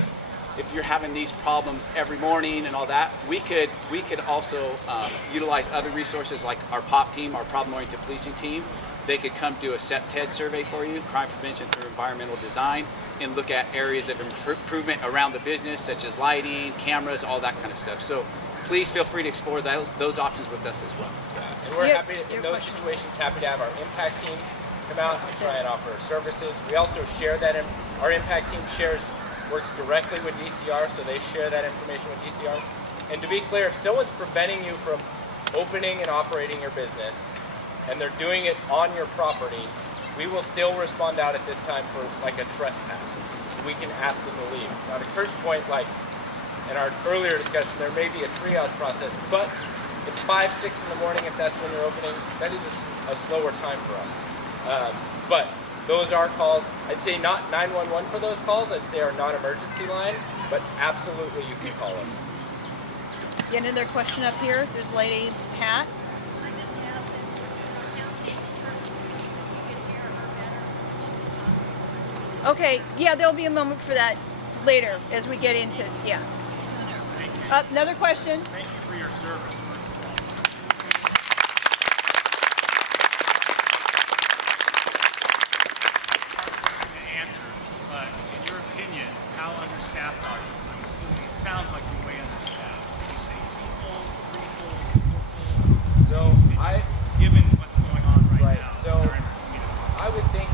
if you're having these problems every morning and all that, we could also utilize other resources like our POP team, our problem-oriented policing team. They could come do a SEPTED survey for you, crime prevention through environmental design, and look at areas of improvement around the business, such as lighting, cameras, all that kind of stuff. So please feel free to explore those options with us as well. Yeah, and we're happy to, in those situations, happy to have our impact team come out and try and offer our services. We also share that, our impact team works directly with DCR, so they share that information with DCR. And to be clear, if someone's preventing you from opening and operating your business, and they're doing it on your property, we will still respond out at this time for like a trespass. We can ask them to leave. Now to Kurt's point, like in our earlier discussion, there may be a triage process, but it's 5, 6 in the morning if that's when you're opening. That is a slower time for us. But those are calls. I'd say not 911 for those calls. I'd say our non-emergency line, but absolutely you can call us. Get another question up here. There's Lady Pat. Okay, yeah, there'll be a moment for that later as we get into, yeah. Another question? Thank you for your service, first of all. To answer, but in your opinion, how understaffed are you? I'm assuming it sounds like you're way understaffed. You say 2 full, 3 full, 4 full. So given what's going on right now. So I would think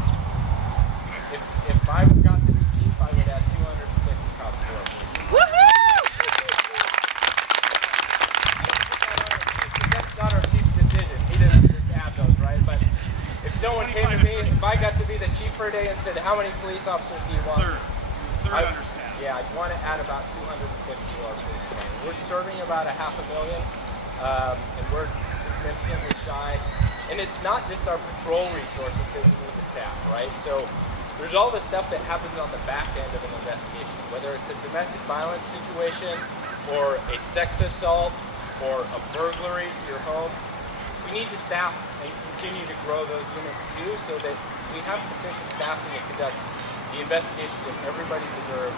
if I got to be chief, I would add 250 cops to our police. Woohoo! That's not our chief's decision. He doesn't just add those, right? But if someone came to me, if I got to be the chief for a day and said, how many police officers do you want? Third understaffed. Yeah, I'd want to add about 250 to our police force. We're serving about 500,000, and we're significantly shy. And it's not just our patrol resources that we need to staff, right? So there's all the stuff that happens on the back end of an investigation, whether it's a domestic violence situation or a sex assault or a burglary to your home. We need to staff and continue to grow those units too so that we have sufficient staffing to conduct the investigations that everybody deserves,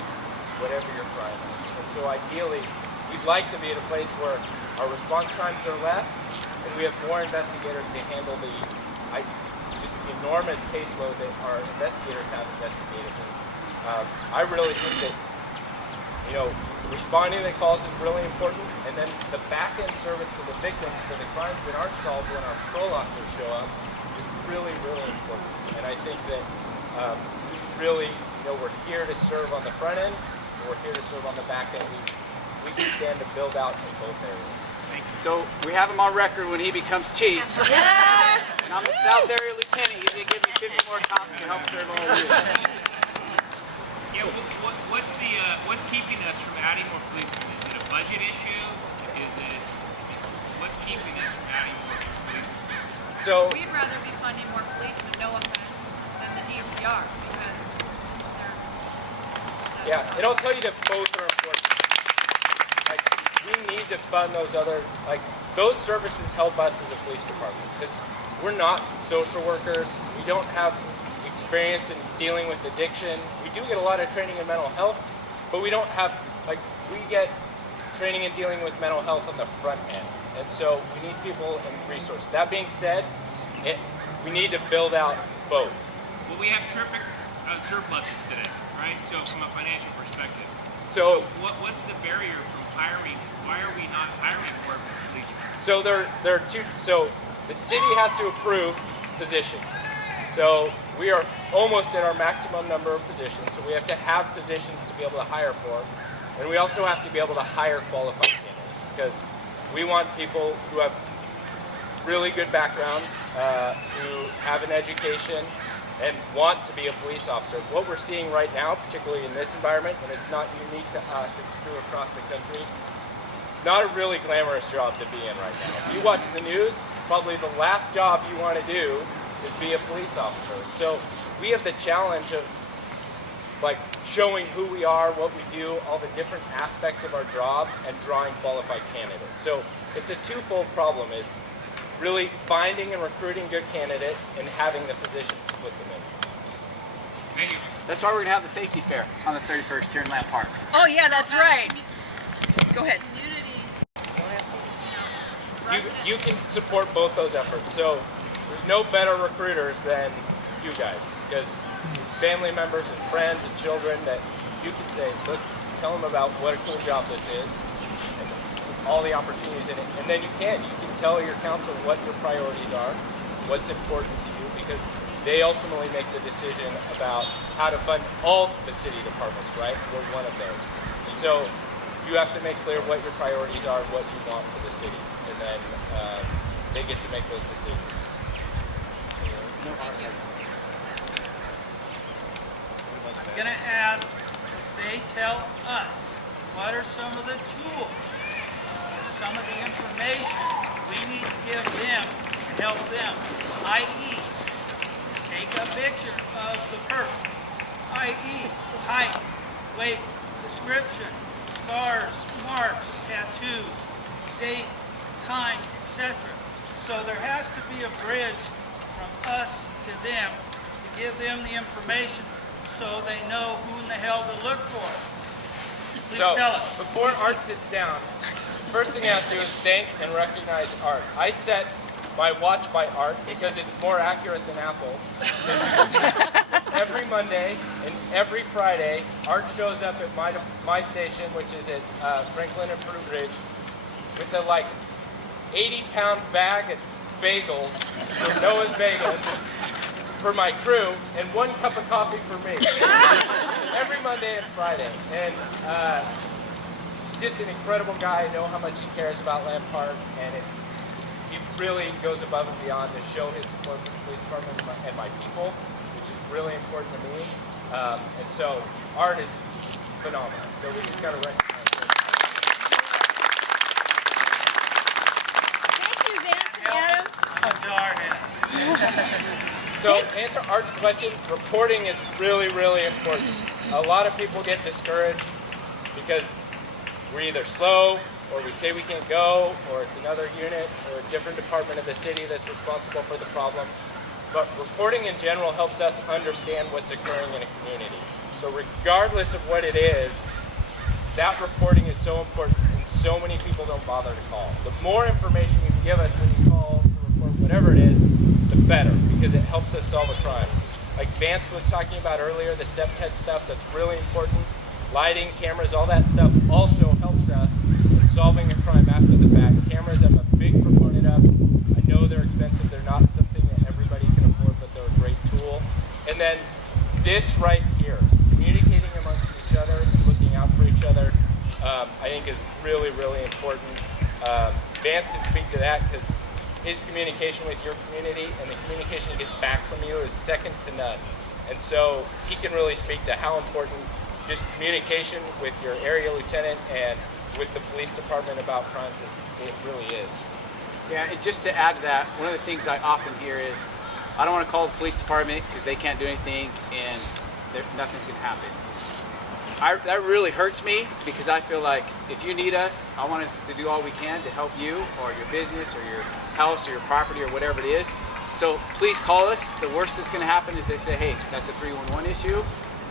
whatever your crime is. And so ideally, we'd like to be at a place where our response times are less and we have more investigators to handle the enormous caseload that our investigators have investigatively. I really think that, responding to calls is really important, and then the back-end service to the victims for the crimes that aren't solved when our patrol officers show up is really, really important. And I think that really, we're here to serve on the front end, and we're here to serve on the back end. We can stand to build out in both areas. So we have him on record when he becomes chief. Yes! And I'm a South Area lieutenant. He's going to give me 50 more cops to help serve all of you. Yeah, what's keeping us from adding more policemen? Is it a budget issue? What's keeping us from adding more policemen? So we'd rather be funding more policemen, no offense, than the DCR because there's. Yeah, and I'll tell you that both are important. Like, we need to fund those other, those services help us as a police department because we're not social workers. We don't have experience in dealing with addiction. We do get a lot of training in mental health, but we don't have, we get training in dealing with mental health on the front end. And so we need people and resources. That being said, we need to build out both. Well, we have terrific surpluses today, right? So from a financial perspective. So what's the barrier from hiring? Why are we not hiring more policemen? So there are two. So the city has to approve positions. So we are almost at our maximum number of positions. So we have to have positions to be able to hire for, and we also have to be able to hire qualified candidates because we want people who have really good backgrounds, who have an education and want to be a police officer. What we're seeing right now, particularly in this environment, and it's not unique to us, it's true across the country, not a really glamorous job to be in right now. If you watch the news, probably the last job you want to do is be a police officer. So we have the challenge of like showing who we are, what we do, all the different aspects of our job, and drawing qualified candidates. So it's a twofold problem, is really finding and recruiting good candidates and having the positions to put them in. Thank you. That's why we're going to have the safety fair on the 31st here in Lamp Park. Oh yeah, that's right. Go ahead. You can support both those efforts. So there's no better recruiters than you guys, because family members and friends and children that you can say, look, tell them about what a cool job this is and all the opportunities in it. And then you can tell your council what your priorities are, what's important to you, because they ultimately make the decision about how to fund all the city departments, right? We're one of those. So you have to make clear what your priorities are, what you want for the city, and then they get to make those decisions. I'm going to ask they tell us what are some of the tools, some of the information we need to give them to help them, i.e. take a picture of the person, i.e. height, weight, description, scars, marks, tattoos, date, time, etc. So there has to be a bridge from us to them to give them the information so they know who in the hell to look for. Please tell us. Before Art sits down, first thing I have to do is thank and recognize Art. I set my watch by Art because it's more accurate than Apple. Every Monday and every Friday, Art shows up at my station, which is at Franklin and Fruit Ridge, with a like 80-pound bag of bagels, from Noah's Bagels, for my crew, and 1 cup of coffee for me. Every Monday and Friday. And just an incredible guy. I know how much he cares about Lamp Park, and he really goes above and beyond to show his support for the police department and my people, which is really important to me. And so Art is phenomenal. So we just got to recognize it. Thank you, Vance and Adam. So to answer Art's question, reporting is really, really important. A lot of people get discouraged because we're either slow, or we say we can't go, or it's another unit or a different department of the city that's responsible for the problem. But reporting in general helps us understand what's occurring in a community. So regardless of what it is, that reporting is so important, and so many people don't bother to call. The more information you can give us when you call to report whatever it is, the better, because it helps us solve a crime. Like Vance was talking about earlier, the SEPTED stuff, that's really important. Lighting, cameras, all that stuff also helps us in solving a crime after the fact. Cameras I'm a big proponent of. I know they're expensive, they're not something that everybody can afford, but they're a great tool. And then this right here, communicating amongst each other and looking out for each other, I think is really, really important. Vance can speak to that because his communication with your community and the communication he gets back from you is second to none. And so he can really speak to how important just communication with your area lieutenant and with the police department about crimes it really is. Yeah, and just to add to that, one of the things I often hear is, I don't want to call the police department because they can't do anything and nothing's going to happen. That really hurts me, because I feel like if you need us, I want us to do all we can to help you or your business or your house or your property or whatever it is. So please call us. The worst that's going to happen is they say, hey, that's a 311 issue,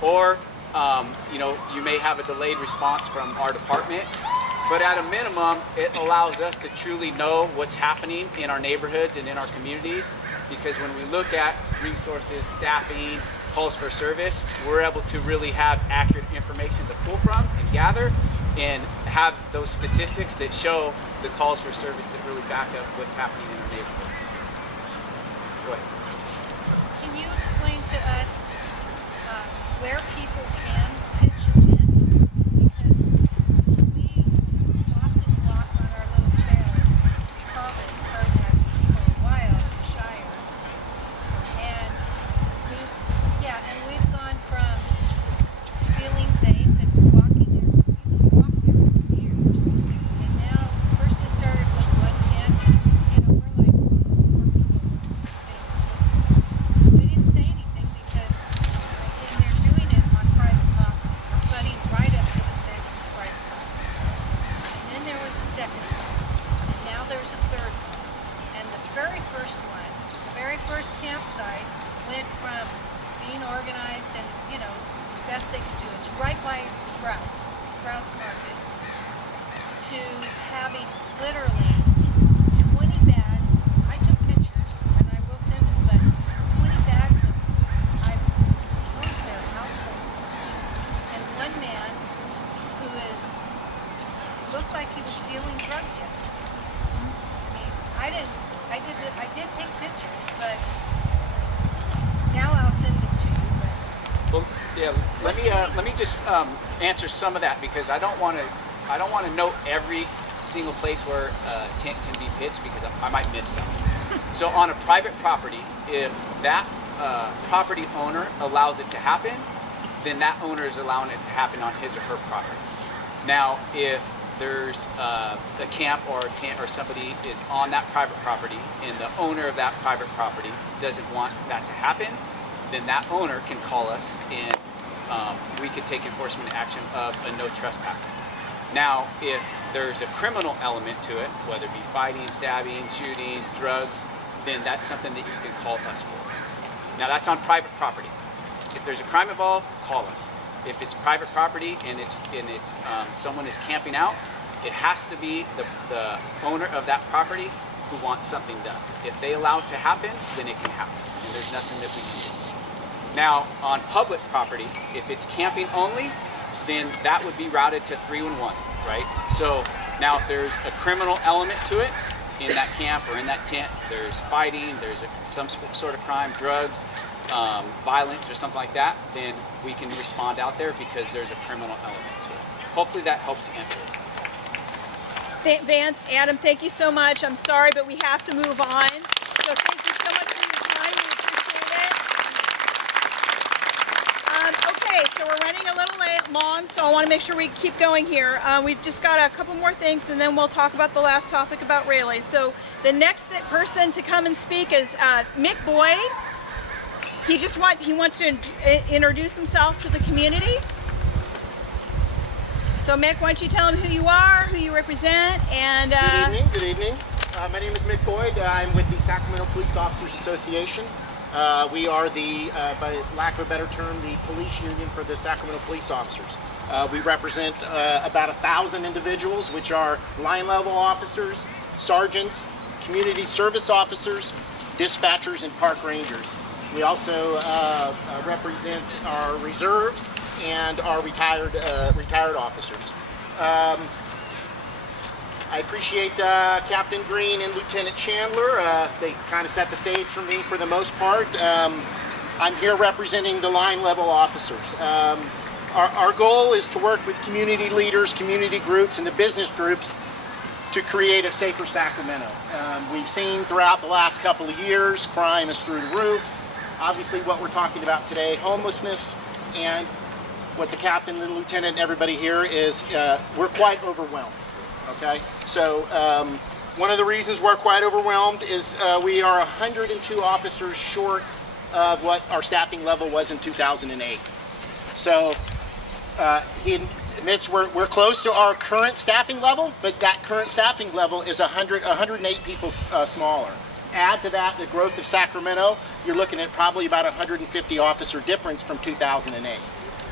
or you may have a delayed response from our department. But at a minimum, it allows us to truly know what's happening in our neighborhoods and in our communities, because when we look at resources, staffing, calls for service, we're able to really have accurate information to pull from and gather, and have those statistics that show the calls for service that really back up what's happening in our neighborhoods. Go ahead. Can you explain to us where people can pitch a tent? Because we often walk on our little trails, probably sometimes people best they could do. It's right by Sprouts Market, to having literally 20 bags. I took pictures and I will send them, but 20 bags of, I suppose they're household things. And one man who looks like he was dealing drugs yesterday. I mean, I did take pictures, but now I'll send them to you. But Well, yeah. Let me just answer some of that, because I don't want to note every single place where a tent can be pitched, because I might miss some. So on a private property, if that property owner allows it to happen, then that owner is allowing it to happen on his or her property. Now, if there's a camp or a tent or somebody is on that private property and the owner of that private property doesn't want that to happen, then that owner can call us and we could take enforcement action of a no trespassing. Now, if there's a criminal element to it, whether it be fighting, stabbing, shooting, drugs, then that's something that you can call us for. Now, that's on private property. If there's a crime involved, call us. If it's private property and it's someone is camping out, it has to be the owner of that property who wants something done. If they allow it to happen, then it can happen, and there's nothing that we can do. Now, on public property, if it's camping only, then that would be routed to 311, right? So now, if there's a criminal element to it in that camp or in that tent, there's fighting, there's some sort of crime, drugs, violence or something like that, then we can respond out there because there's a criminal element to it. Hopefully that helps answer it. Vance, Adam, thank you so much. I'm sorry, but we have to move on. So thank you so much for your time. We appreciate it. Okay, so we're running a little long, so I want to make sure we keep going here. We've just got a couple more things, and then we'll talk about the last topic about Raley. So the next person to come and speak is Mick Boyd. He wants to introduce himself to the community. So Mick, why don't you tell him who you are, who you represent, and... Good evening. My name is Mick Boyd. I'm with the Sacramento Police Officers Association. We are by lack of a better term, the police union for the Sacramento police officers. We represent about 1,000 individuals, which are line level officers, sergeants, community service officers, dispatchers, and park rangers. We also represent our reserves and our retired officers. I appreciate Captain Green and Lieutenant Chandler. They kind of set the stage for me for the most part. I'm here representing the line level officers. Our goal is to work with community leaders, community groups, and the business groups to create a safer Sacramento. We've seen throughout the last couple of years, crime is through the roof. Obviously what we're talking about today, homelessness, and what the captain and lieutenant and everybody here is, we're quite overwhelmed, okay? So one of the reasons we're quite overwhelmed is we are 102 officers short of what our staffing level was in 2008. So he admits we're close to our current staffing level, but that current staffing level is 108 people smaller. Add to that the growth of Sacramento, you're looking at probably about 150 officer difference from 2008.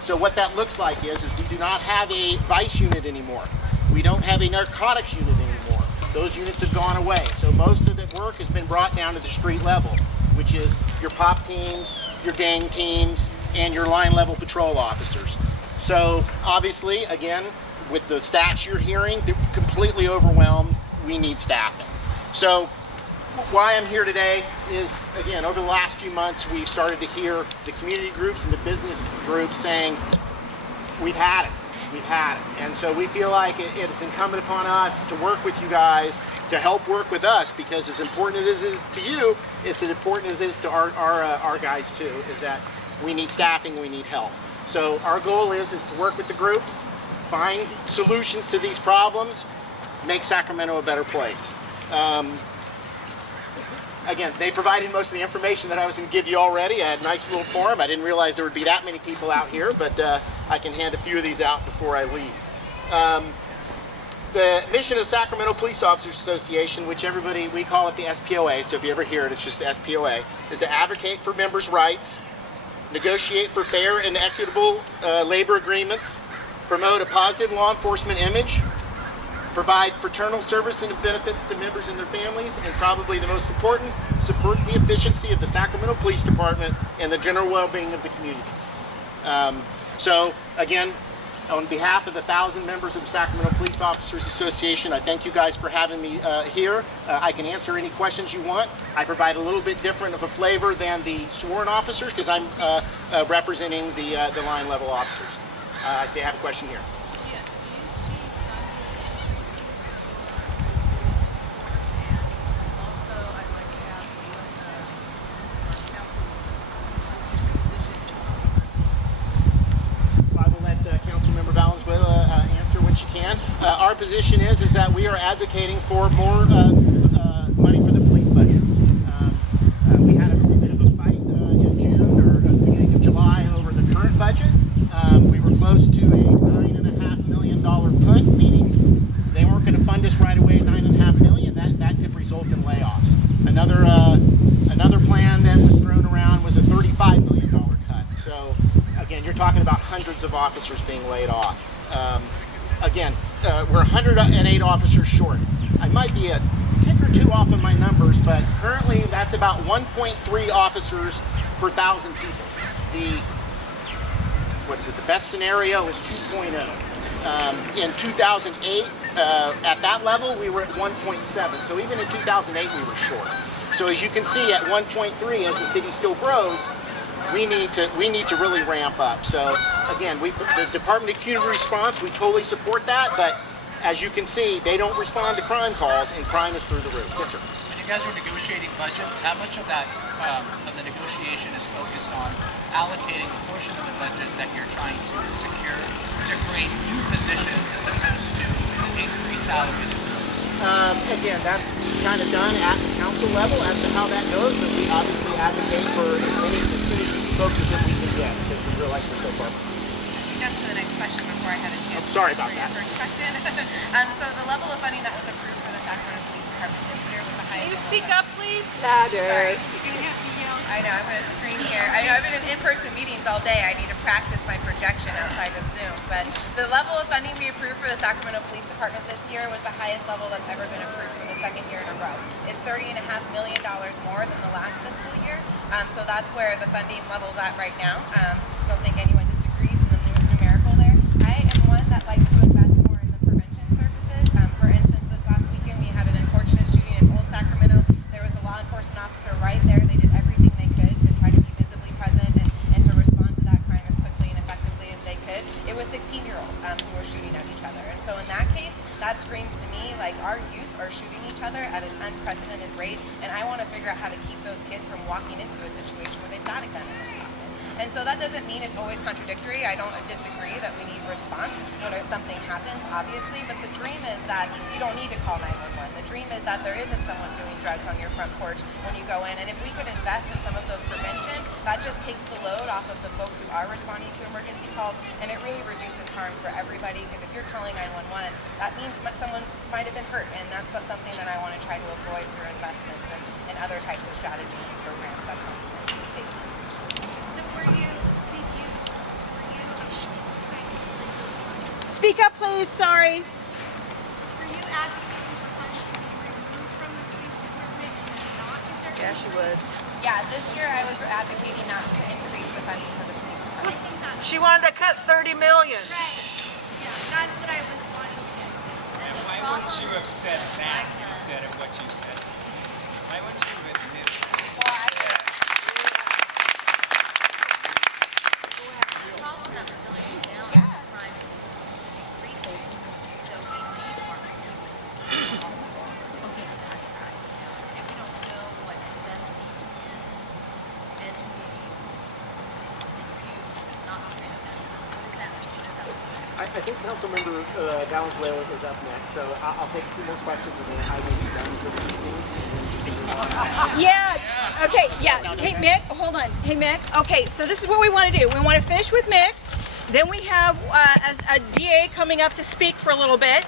So what that looks like is we do not have a vice unit anymore. We don't have a narcotics unit anymore. Those units have gone away. So most of the work has been brought down to the street level, which is your pop teams, your gang teams, and your line level patrol officers. So obviously, again, with the stats you're hearing, they're completely overwhelmed. We need staffing. So why I'm here today is, again, over the last few months, we've started to hear the community groups and the business groups saying, we've had it. And so we feel like it is incumbent upon us to work with you guys to help work with us, because as important as it is to you, it's as important as it is to our guys too, is that we need staffing, we need help. So our goal is to work with the groups, find solutions to these problems, make Sacramento a better place. Again, they provided most of the information that I was going to give you already. I had a nice little form. I didn't realize there would be that many people out here, but I can hand a few of these out before I leave. The mission of the Sacramento Police Officers Association, which we call it the SPOA, so if you ever hear it, it's just the SPOA, is to advocate for members' rights, negotiate for fair and equitable labor agreements, promote a positive law enforcement image, provide fraternal service and benefits to members and their families, and probably the most important, support the efficiency of the Sacramento Police Department and the general well-being of the community. So again, on behalf of the 1,000 members of the Sacramento Police Officers Association, I thank you guys for having me here. I can answer any questions you want. I provide a little bit different of a flavor than the sworn officers because I'm representing the line level officers. I say I have a question here. Yes. Do you see and also I'd like to ask what our councilwoman's position is on I will let Councilmember Valenzuela answer when she can. Our position is that we are advocating for more money for the police budget. We had a bit of a fight in June or the beginning of July over the current budget. We were close to a $9.5 million punt, meaning they weren't going to fund us right away. $9.5 million. That could result in layoffs. Another plan that was thrown around was a $35 million cut. So again, you're talking about hundreds of officers being laid off. Again, we're 108 officers short. I might be a tick or two off of my numbers, but currently that's about 1.3 officers per 1,000 people. The best scenario is 2.0. In 2008, at that level, we were at 1.7. So even in 2008, we were short. So as you can see, at 1.3, as the city still grows, we need to really ramp up. So again, the Department of Community Response, we totally support that, but as you can see, they don't respond to crime calls, and crime is through the roof. Yes, sir. When you guys are negotiating budgets, how much of that of the negotiation is focused on allocating a portion of the budget that you're trying to secure to create new positions as opposed to increase salaries? Again, that's kind of done at the council level as to how that goes, but we obviously advocate for as many folks as we can get because we realize we're so far. You jumped to the next question before I had a chance. Sorry about to answer that. your first question. So the level of funding that was approved for the Sacramento Police Department this year was the highest. Can you speak up, please? Sorry. I know, I'm going to scream here. I know I've been in in-person meetings all day. I need to practice my projection outside of Zoom. But the level of funding we approved for the Sacramento Police Department this year was the highest level that's ever been approved for the second year in a row. It's $30.5 million more than the last fiscal year. So that's where the funding level's at right now. I don't think anyone disagrees in the numerical there. I am one that likes to invest more in the prevention services. For instance, this last weekend we had an unfortunate shooting in Old Sacramento. There was a law enforcement officer right there. They did everything they could to try to be visibly present and to respond to that crime as quickly and effectively as they could. It was 16-year-olds who were shooting at each other. And so in that case, that screams to me like our youth are shooting each other at an unprecedented rate, and I want to figure out how to keep those kids from walking into a situation where they've got a gun in their pocket. And so that doesn't mean it's always contradictory. I don't disagree that we need response when something happens, obviously, but the dream is that you don't need to call 911. The dream is that there isn't someone doing drugs on your front porch when you go in, and if we could invest in some of those prevention, that just takes the load off of the folks who are responding to emergency calls, and it really reduces harm for everybody, because if you're calling 911, that means someone might have been hurt, and that's something that I want to try to avoid through investments and other types of strategies and programs that help safety. Speak up, please. Sorry. Were you advocating for funds to be removed from the police department and not? Yeah, she was. Yeah, this year I was advocating not to increase the funding for the police department. She wanted to cut $30 million. Right. Yeah, that's what I was wanting to. And why wouldn't you have said that instead of what you said? Why wouldn't you have said Well, I did. I think Councilmember Valenzuela is up next, so I'll take 2 more questions and then I will be done with this meeting. Yeah. Okay. Yeah. Hey, Mick. Hold on. Hey, Mick. Okay. So this is what we want to do. We want to finish with Mick. Then we have a DA coming up to speak for a little bit.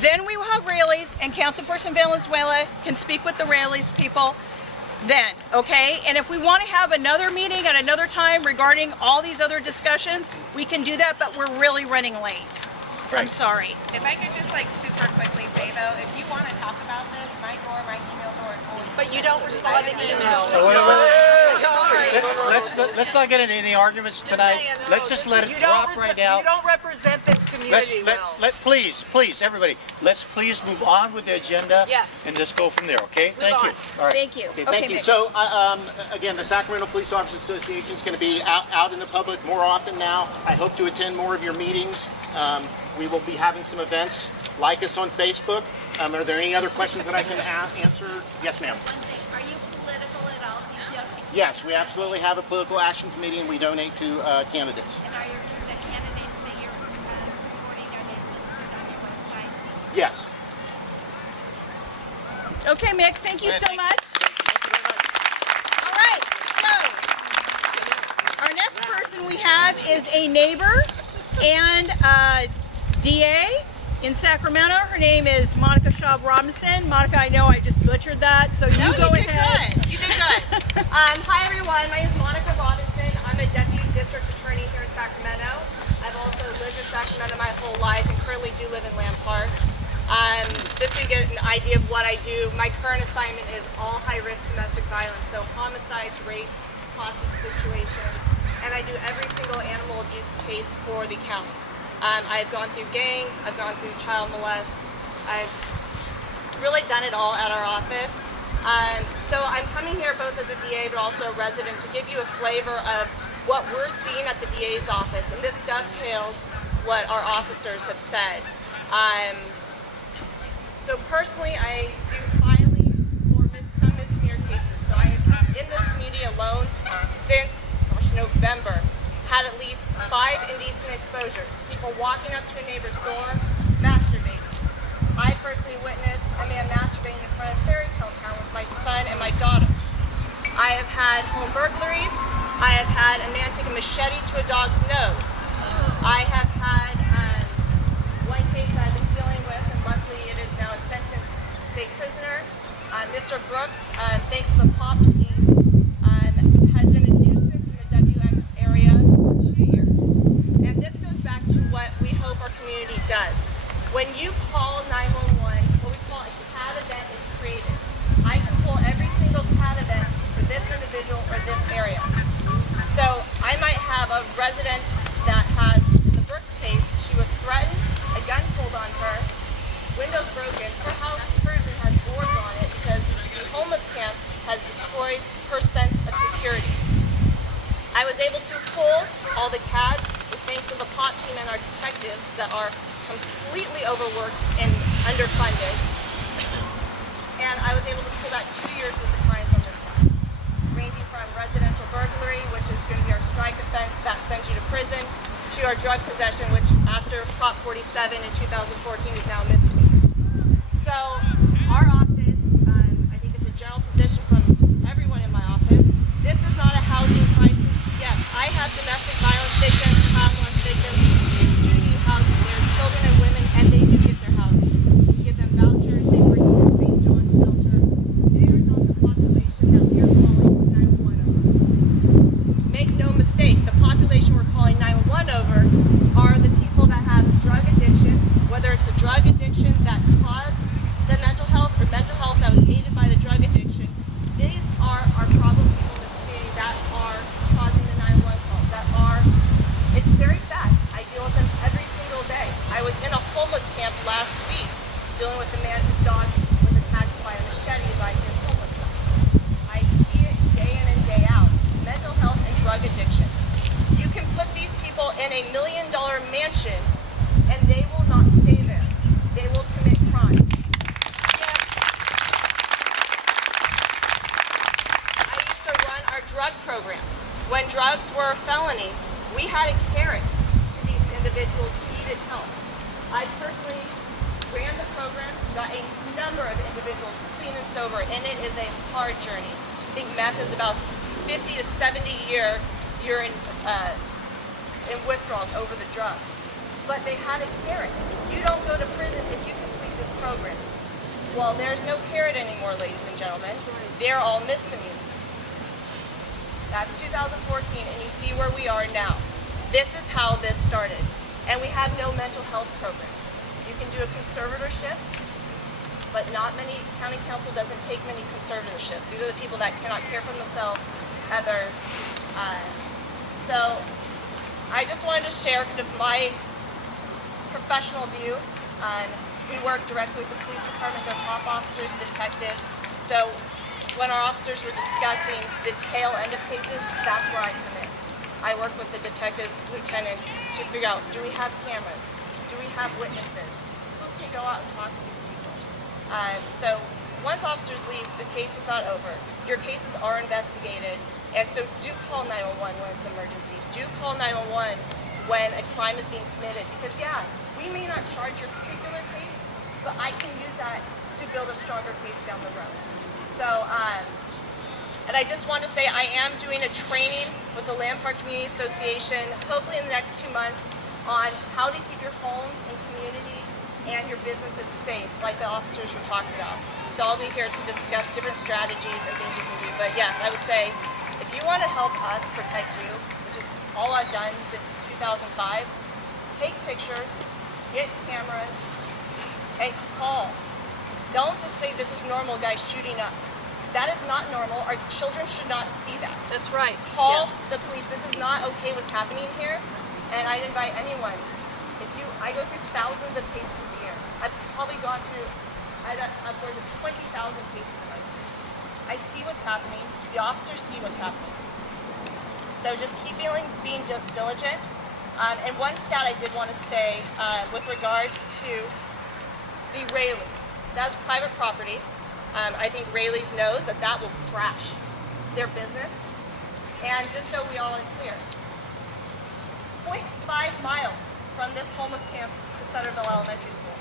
Then we will have Raley's, and Councilperson Valenzuela can speak with the Raley's people. then, okay? And if we want to have another meeting at another time regarding all these other discussions, we can do that, but we're really running late. I'm sorry. If I could just like super quickly say though, if you want to talk about this, my email door is always. But you don't respond to emails. Let's not get into any arguments tonight. Let's just let it drop right now. You don't represent this community well. Please, everybody, let's please move on with the agenda. Yes. And just go from there, okay? Thank you. All right. Thank you. Okay, thank you. So, again, the Sacramento Police Officers Association is going to be out in the public more often now. I hope to attend more of your meetings. We will be having some events. Like us on Facebook. Are there any other questions that I can answer? Yes, ma'am. Are you political at all? Do you donate? Yes, we absolutely have a political action committee, and we donate to candidates. And are the candidates that you're supporting, are they listed on your website? Yes. Okay, Mick, thank you so much. All right, so our next person we have is a neighbor and DA in Sacramento. Her name is Monica Shaw Robinson. Monica, I know I just butchered that, so you go ahead. You did good. Hi everyone, my name is Monica Robinson. I'm a deputy district attorney here in Sacramento. I've also lived in Sacramento my whole life and currently do live in Lamb Park. Just to get an idea of what I do, my current assignment is all high-risk domestic violence, so homicides, rapes, hostage situations, and I do every single animal abuse case for the county. I've gone through gangs, I've gone through child molest, I've really done it all at our office. So I'm coming here both as a DA but also a resident to give you a flavor of what we're seeing at the DA's office, and this dovetails what our officers have said. So personally, I do filing for some misdemeanor cases. So I have, in this community alone, since November, had at least 5 indecent exposures. People walking up to a neighbor's door, masturbating. I personally witnessed a man masturbating in front of Fairy Tale Town with my son and my daughter. I have had home burglaries. I have had a man take a machete to a dog's nose. I have had one case I've been dealing with, and luckily it is now a sentenced state prisoner. Mr. Brooks, thanks to the POP team, has been a nuisance in the WX area for 2 years. And this goes back to what we hope our community does. When you call 911, what we call a CAT event is created. I can pull every single CAT event for this individual or this area. So I might have a resident that has, in the Brooks case, she was threatened, a gun pulled on her, windows broken, her house currently has boards on it because the homeless camp has destroyed her sense of security. I was able to pull all the CADs with thanks to the POT team and our detectives that are completely overworked and underfunded. And I was able to pull back 2 years worth of crimes on this one, ranging from residential burglary, which is going to be our strike offense that sends you to prison, to our drug possession, which after Prop 47 in 2014 is now a misdemeanor. So our office, I think it's a general position from everyone in my office, this is not a housing crisis. Yes, I have domestic violence victims, child molest victims. They do need housing. They're children and women, and they do get their housing. We give them vouchers. They bring them to St. John's Shelter. They are not the population that we are calling 911 over. Make no mistake, the population we're calling 911 over are the people that have drug addiction, whether it's a drug addiction that caused the mental health or mental health that was aided by the drug addiction. These are our problem people in this community that are causing the 911 calls, that are, it's very sad. I deal with them every single day. I was in a homeless camp last week dealing with a man whose dog was attacked by a machete by his homeless son. I see it day in and day out. Mental health and drug addiction. You can put these people in $1 million mansion and they will not stay there. They will commit crime. I used to run our drug program. When drugs were a felony, we had a carrot to these individuals who needed help. I personally ran the program, got a number of individuals clean and sober, and it is a hard journey. I think meth is about 50 to 70 year in withdrawals over the drug. But they had a carrot. You don't go to prison if you complete this program. Well, there's no carrot anymore, ladies and gentlemen. They're all misdemeanors. That's 2014, and you see where we are now. This is how this started. And we have no mental health program. You can do a conservatorship, but not many, county council doesn't take many conservatorships. These are the people that cannot care for themselves, others. So I just wanted to share kind of my professional view. We work directly with the police department, their top officers, detectives. So when our officers were discussing the tail end of cases, that's where I come in. I work with the detectives, lieutenants, to figure out, do we have cameras? Do we have witnesses? Who can go out and talk to these people? So once officers leave, the case is not over. Your cases are investigated, and so do call 911 when it's an emergency. Do call 911 when a crime is being committed, because yeah, we may not charge your particular case, but I can use that to build a stronger case down the road. So, and I just want to say I am doing a training with the Land Park Community Association, hopefully in the next 2 months, on how to keep your home and community and your businesses safe, like the officers were talking about. So I'll be here to discuss different strategies and things you can do. But yes, I would say, if you want to help us protect you, which is all I've done since 2005, take pictures, get cameras, and call. Don't just say this is normal, guys shooting up. That is not normal. Our children should not see that. That's right. Call the police. This is not okay what's happening here. And I'd invite anyone. I go through thousands of cases a year. I've probably gone through upwards of 20,000 cases a month. I see what's happening. The officers see what's happening. So just keep being diligent. And one stat I did want to say with regards to the Raleys. That's private property. I think Raley's knows that that will crash their business. And just so we all are clear, 0.5 miles from this homeless camp to Centerville Elementary School,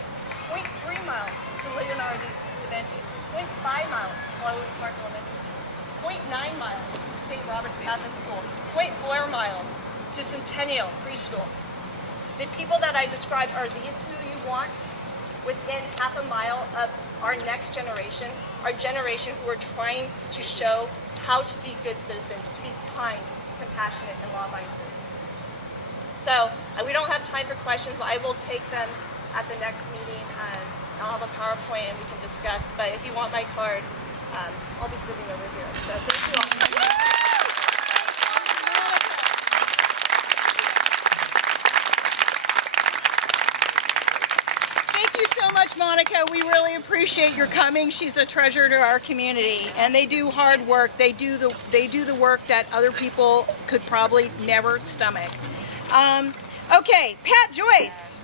0.3 miles to Leonardo da Vinci, 0.5 miles to Guadalupe Park Elementary School, 0.9 miles to St. Robert's Catholic School, 0.4 miles to Centennial Preschool. The people that I described, are these who you want within half a mile of our next generation, our generation who are trying to show how to be good citizens, to be kind, compassionate, and law-abiding citizens. So we don't have time for questions, but I will take them at the next meeting. I'll have a PowerPoint and we can discuss. But if you want my card, I'll be sitting over here. So thank you all. Thank you so much, Monica. We really appreciate your coming. She's a treasure to our community, and they do hard work. They do the work that other people could probably never stomach. Okay, Pat Joyce.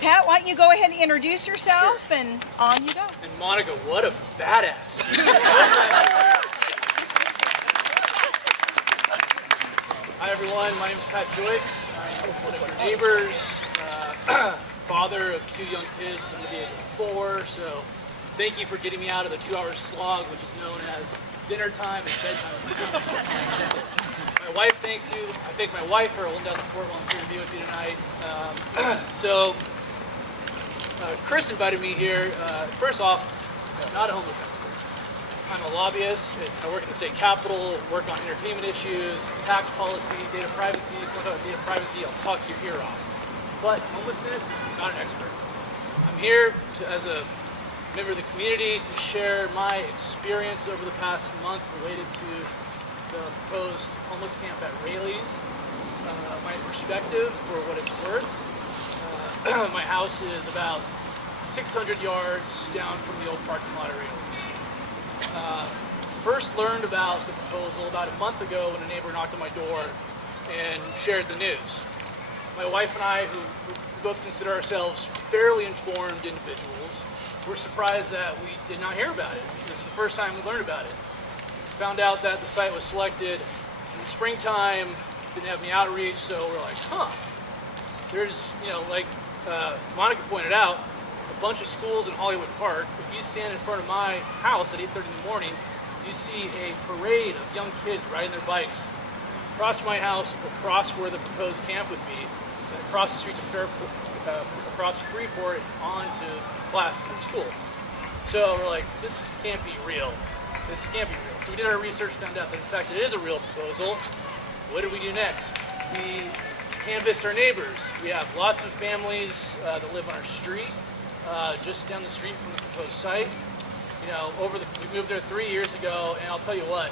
Pat, why don't you go ahead and introduce yourself, sure, and on you go. And Monica, what a badass. Hi everyone, my name is Pat Joyce. I'm one of your neighbors, father of 2 young kids under the age of 4, so thank you for getting me out of the 2-hour slog, which is known as dinner time and bedtime. My wife thanks you. I thank my wife for holding down the fort while I'm here to be with you tonight. Chris invited me here. First off, I'm not a homeless expert. I'm a lobbyist. I work at the state capitol, work on entertainment issues, tax policy, data privacy. If you want to talk about data privacy, I'll talk your ear off. But homelessness, I'm not an expert. I'm here as a member of the community to share my experience over the past month related to the proposed homeless camp at Raley's. My perspective, for what it's worth. My house is about 600 yards down from the old parking lot at Raley's. First learned about the proposal about a month ago when a neighbor knocked on my door and shared the news. My wife and I, who both consider ourselves fairly informed individuals, were surprised that we did not hear about it. This is the first time we learned about it. Found out that the site was selected in the springtime, didn't have any outreach, so we're like, huh. There's, like Monica pointed out, a bunch of schools in Hollywood Park. If you stand in front of my house at 8:30 in the morning, you see a parade of young kids riding their bikes across my house, across where the proposed camp would be, and across the street to across Freeport onto Classical School. So we're like, this can't be real. This can't be real. So we did our research, found out that in fact it is a real proposal. What did we do next? We canvassed our neighbors. We have lots of families that live on our street, just down the street from the proposed site. You know, we moved there 3 years ago, and I'll tell you what,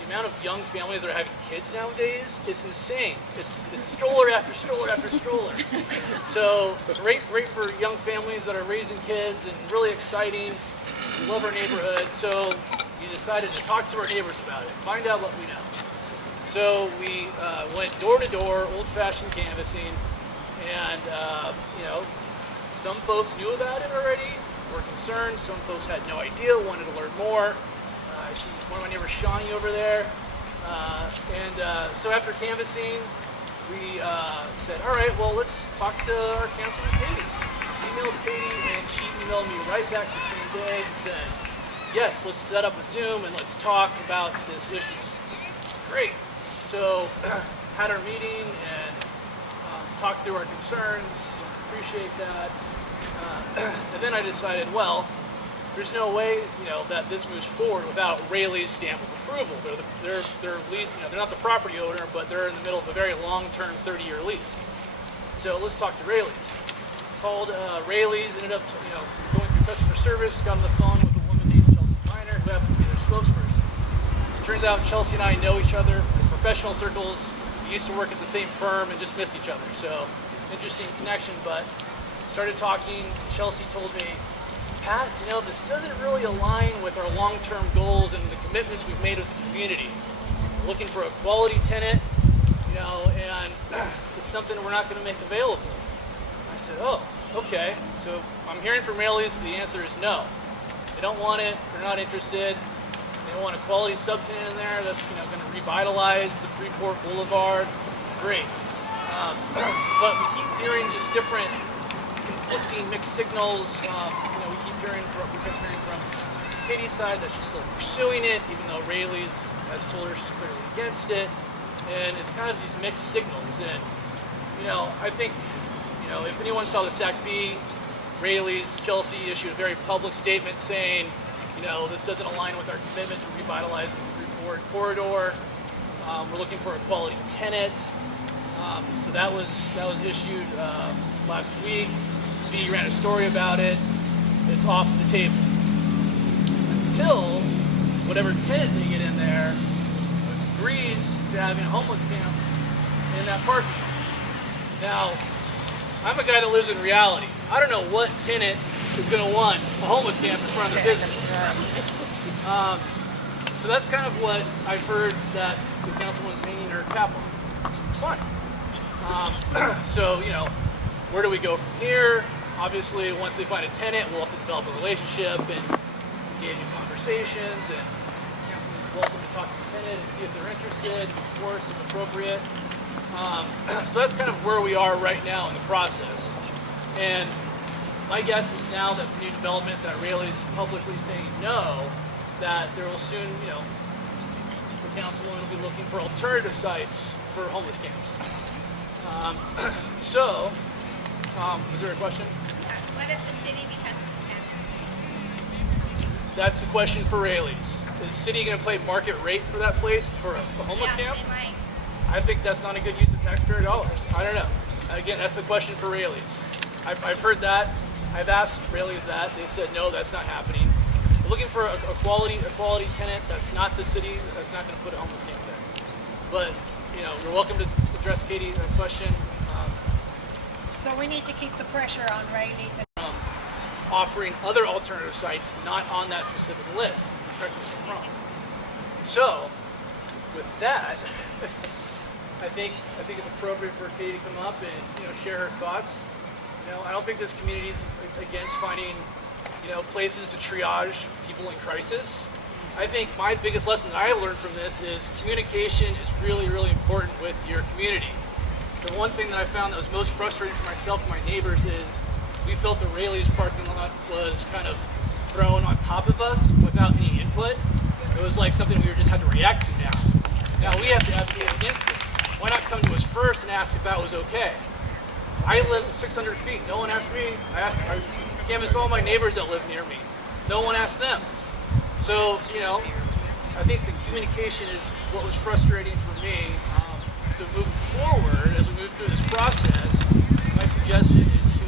the amount of young families that are having kids nowadays is insane. It's stroller after stroller after stroller. So great for young families that are raising kids and really exciting. We love our neighborhood. So we decided to talk to our neighbors about it, find out what we know. So we went door to door, old-fashioned canvassing, and you know, some folks knew about it already, were concerned. Some folks had no idea, wanted to learn more. I see one of my neighbors, Shawnee, over there. So after canvassing, we said, all right, well, let's talk to our councilman, Katie. Emailed Katie, and she emailed me right back the same day and said, yes, let's set up a Zoom and let's talk about this issue. Great. So had our meeting and talked through our concerns. Appreciate that. And then I decided, well, there's no way, you know, that this moves forward without Raley's stamp of approval. They're lease, you know, they're not the property owner, but they're in the middle of a very long-term 30-year lease. So let's talk to Raley's. Called Raley's, ended up, you know, going through customer service, got on the phone with a woman named Chelsea Miner, who happens to be their spokesperson. Turns out Chelsea and I know each other in professional circles. We used to work at the same firm and just missed each other. So interesting connection, but started talking. Chelsea told me, Pat, you know, this doesn't really align with our long-term goals and the commitments we've made with the community. We're looking for a quality tenant, you know, and it's something we're not going to make available. I said, oh, okay. So I'm hearing from Raley's, the answer is no. They don't want it, they're not interested. They want a quality subtenant in there that's, you know, going to revitalize the Freeport Boulevard. Great. But we keep hearing just different conflicting mixed signals. You know, we kept hearing from Katie's side that she's still pursuing it, even though Raley's has told her she's clearly against it. And it's kind of these mixed signals. And, you know, I think, you know, if anyone saw the SAC-B, Raley's, Chelsea issued a very public statement saying, you know, this doesn't align with our commitment to revitalizing the Freeport corridor. We're looking for a quality tenant. So that was issued last week. B ran a story about it. It's off the table until whatever tenant they get in there agrees to having a homeless camp in that parking lot. Now, I'm a guy that lives in reality. I don't know what tenant is going to want a homeless camp in front of their business. So that's kind of what I've heard that the councilwoman's hanging her cap on. Fine. So, you know, where do we go from here? Obviously, once they find a tenant, we'll have to develop a relationship and engage in conversations, and the councilman's welcome to talk to the tenant and see if they're interested, of course, if appropriate. So that's kind of where we are right now in the process. And my guess is now that the new development that Raley's publicly saying no, that there will soon, you know, the councilwoman will be looking for alternative sites for homeless camps. Was there a question? What if the city becomes a tenant? That's the question for Raley's. Is the city going to play market rate for that place for a homeless camp? They might. I think that's not a good use of taxpayer dollars. I don't know. Again, that's a question for Raley's. I've heard that. I've asked Raley's that. They said no, that's not happening. We're looking for a quality tenant that's not the city, that's not going to put a homeless camp there. But, you know, you're welcome to address Katie's question. So we need to keep the pressure on Raley's. Offering other alternative sites not on that specific list. Correct me if I'm wrong. So, with that, I think it's appropriate for Katie to come up and, you know, share her thoughts. You know, I don't think this community is against finding, you know, places to triage people in crisis. I think my biggest lesson that I learned from this is communication is really, really important with your community. The one thing that I found that was most frustrating for myself and my neighbors is we felt the Raley's parking lot was kind of thrown on top of us without any input. It was like something we just had to react to now. Now we have to advocate against it. Why not come to us first and ask if that was okay? I live 600 feet. No one asked me. I canvassed all my neighbors that live near me. No one asked them. So, you know, I think the communication is what was frustrating for me. So moving forward, as we move through this process, my suggestion is to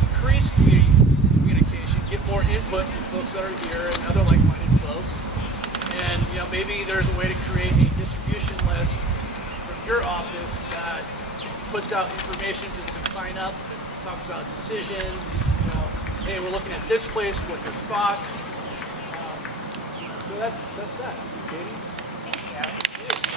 increase communication, get more input from folks that are here and other like-minded folks. And, you know, maybe there's a way to create a distribution list from your office that puts out information people can sign up, that talks about decisions, you know, hey, we're looking at this place, what are your thoughts? So that's that. Katie? Thank you.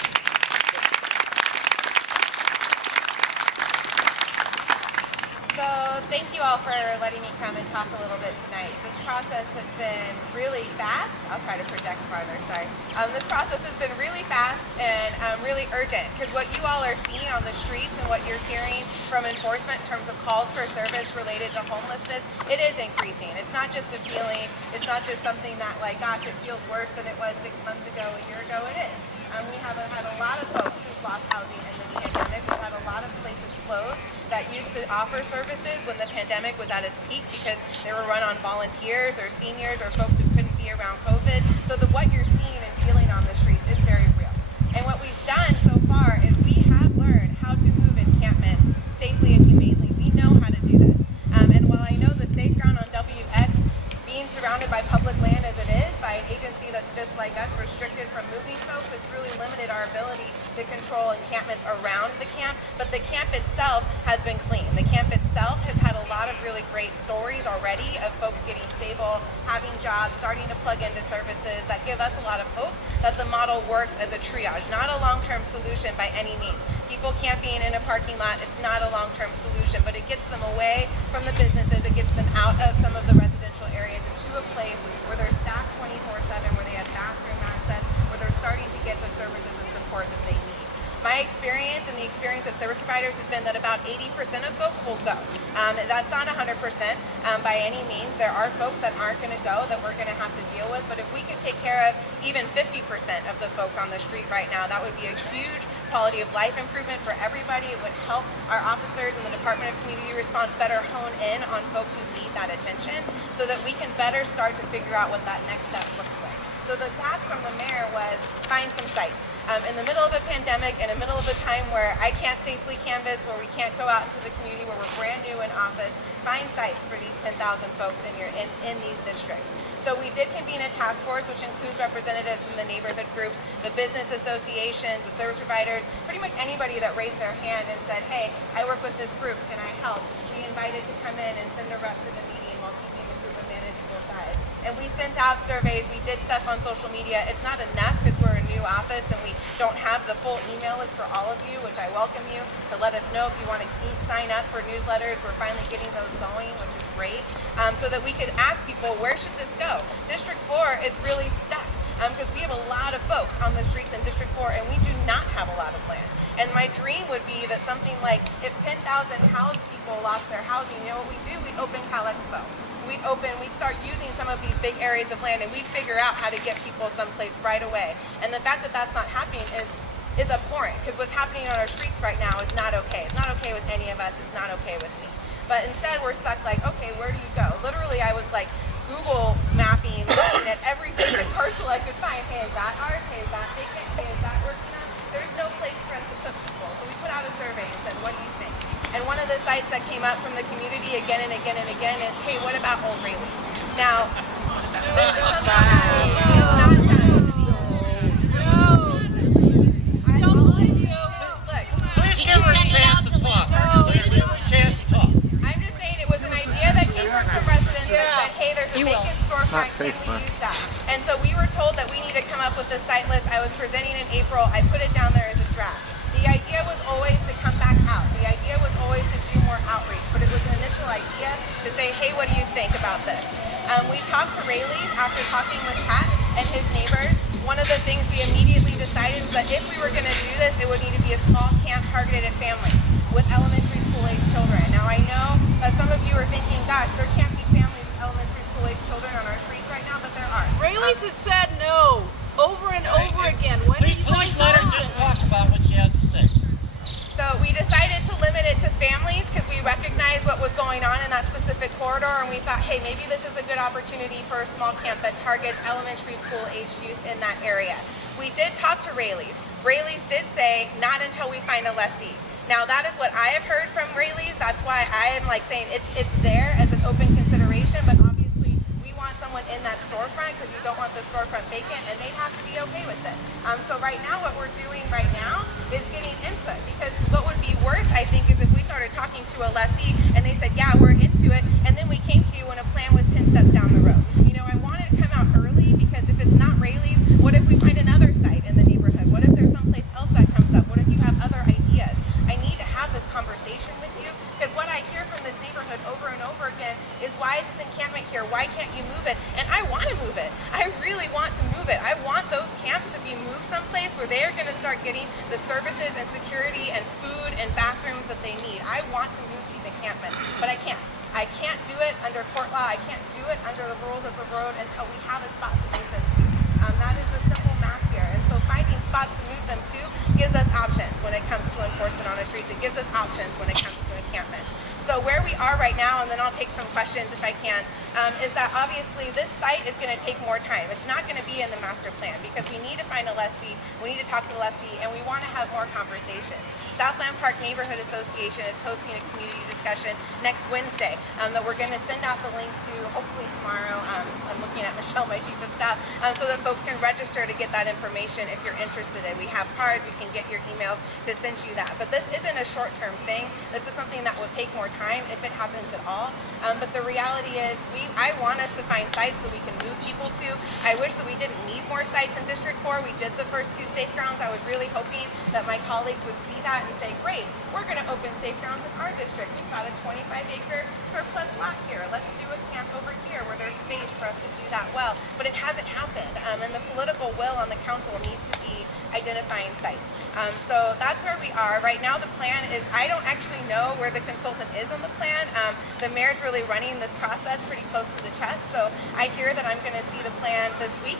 So thank you all for letting me come and talk a little bit tonight. This process has been really fast. I'll try to project farther, sorry. This process has been really fast and really urgent, because what you all are seeing on the streets and what you're hearing from enforcement in terms of calls for service related to homelessness, it is increasing. It's not just a feeling. It's not just something that, like, gosh, it feels worse than it was 6 months ago, a year ago. It is. We have had a lot of folks who've lost housing in this pandemic. We've had a lot of places closed that used to offer services when the pandemic was at its peak, because they were run on volunteers or seniors or folks who couldn't be around COVID. So what you're seeing and feeling on the streets is very real. And what we've done so far is we have learned how to move encampments safely and humanely. We know how to do this. And while I know the safe ground on WX, being surrounded by public land as it is, by an agency that's just like us, restricted from moving folks, it's really limited our ability to control encampments around the camp. But the camp itself has been clean. The camp itself has had a lot of really great stories already of folks getting stable, having jobs, starting to plug into services that give us a lot of hope that the model works as a triage, not a long-term solution by any means. People camping in a parking lot, it's not a long-term solution, but it gets them away from the businesses, it gets them out of some of the residential areas into a place where they're staffed 24/7, where they have bathroom access, where they're starting to get the services and support that they need. My experience and the experience of service providers has been that about 80% of folks will go. That's not 100% by any means. There are folks that aren't going to go that we're going to have to deal with, but if we could take care of even 50% of the folks on the street right now, that would be a huge quality of life improvement for everybody. It would help our officers in the Department of Community Response better hone in on folks who need that attention, so that we can better start to figure out what that next step looks like. So the task from the mayor was find some sites. In the middle of a pandemic, in the middle of a time where I can't safely canvass, where we can't go out into the community, where we're brand new in office, find sites for these 10,000 folks in these districts. So we did convene a task force, which includes representatives from the neighborhood groups, the business associations, the service providers, pretty much anybody that raised their hand and said, hey, I work with this group, can I help? We invited to come in and send a rep to the meeting while keeping the group a manageable size. And we sent out surveys, we did stuff on social media. It's not enough because we're a new office and we don't have the full email list for all of you, which I welcome you to let us know if you want to sign up for newsletters. We're finally getting those going, which is great, so that we could ask people, where should this go? District 4 is really stuck because we have a lot of folks on the streets in District 4 and we do not have a lot of land. And my dream would be that something like, if 10,000 housed people lost their housing, you know what we do? We'd open Cal Expo. We'd start using some of these big areas of land and we'd figure out how to get people someplace right away. And the fact that that's not happening is abhorrent, because what's happening on our streets right now is not okay. It's not okay with any of us. It's not okay with me. But instead we're stuck like, okay, where do you go? Literally I was like Google mapping, looking at every favorite parcel I could find. Hey, is that ours? Hey, is that vacant? Hey, is that working out? There's no place for us to put people. So we put out a survey and said, what do you think? And one of the sites that came up from the community again and again and again is, hey, what about old Raley's? Now, this is something that is not done. Please give her a chance to talk. Please give her a chance to talk. I'm just saying it was an idea that came from some residents that said, hey, there's a vacant storefront, can we use that? And so we were told that we need to come up with a site list. I was presenting in April. I put it down there as a draft. The idea was always to come back out. The idea was always to do more outreach, but it was an initial idea to say, hey, what do you think about this? We talked to Raley's after talking with Pat and his neighbors. One of the things we immediately decided was that if we were going to do this, it would need to be a small camp targeted at families with elementary school-age children. Now, I know that some of you are thinking, gosh, there can't be families with elementary school-age children on our streets right now, but there are. Raley's has said no over and over again. When Please let her just talk about what she has to say. So we decided to limit it it to families because we recognized what was going on in that specific corridor, and we thought, hey, maybe this is a good opportunity for a small camp that targets elementary school aged youth in that area. We did talk to Raley's. Raley's did say, not until we find a lessee. Now that is what I have heard from Raley's. That's why I am like saying it's there as an open consideration, but obviously we want someone in that storefront because you don't want the storefront vacant, and they'd have to be okay with it. So right now what we're doing right now is getting input, because what would be worse, I think, is if we started talking to a lessee and they said, yeah, we're into it, and then we came to you when a plan was 10 steps down the road. You know, I wanted to come out early because if it's not Raley's, what if we find another site in the neighborhood? What if there's someplace else that comes up? What if you have other ideas? I need to have this conversation with you, because what I hear from this neighborhood over and over again is, why is this encampment here? Why can't you move it? And I want to move it. I really want to move it. I want those camps to be moved someplace where they are going to start getting the services and security and food and bathrooms that they need. I want to move these encampments, but I can't. I can't do it under court law. I can't do it under the rules of the road until we have a spot to move them to. That is the simple math here. And so finding spots to move them to gives us options when it comes to enforcement on the streets. It gives us options when it comes to encampments. So where we are right now, and then I'll take some questions if I can, is that obviously this site is going to take more time. It's not going to be in the master plan because we need to find a lessee, we need to talk to the lessee, and we want to have more conversations. Southland Park Neighborhood Association is hosting a community discussion next Wednesday that we're going to send out the link to hopefully tomorrow. I'm looking at Michelle, my chief of staff, so that folks can register to get that information if you're interested in. We have cards, we can get your emails to send you that. But this isn't a short-term thing. This is something that will take more time if it happens at all. But the reality is I want us to find sites so we can move people to. I wish that we didn't need more sites in District 4. We did the first 2 safe grounds. I was really hoping that my colleagues would see that and say, great, we're going to open safe grounds in our district. We've got a 25-acre surplus lot here. Let's do a camp over here where there's space for us to do that well. But it hasn't happened, and the political will on the council needs to be identifying sites. So that's where we are. Right now the plan is, I don't actually know where the consultant is on the plan. The mayor's really running this process pretty close to the chest, so I hear that I'm going to see the plan this week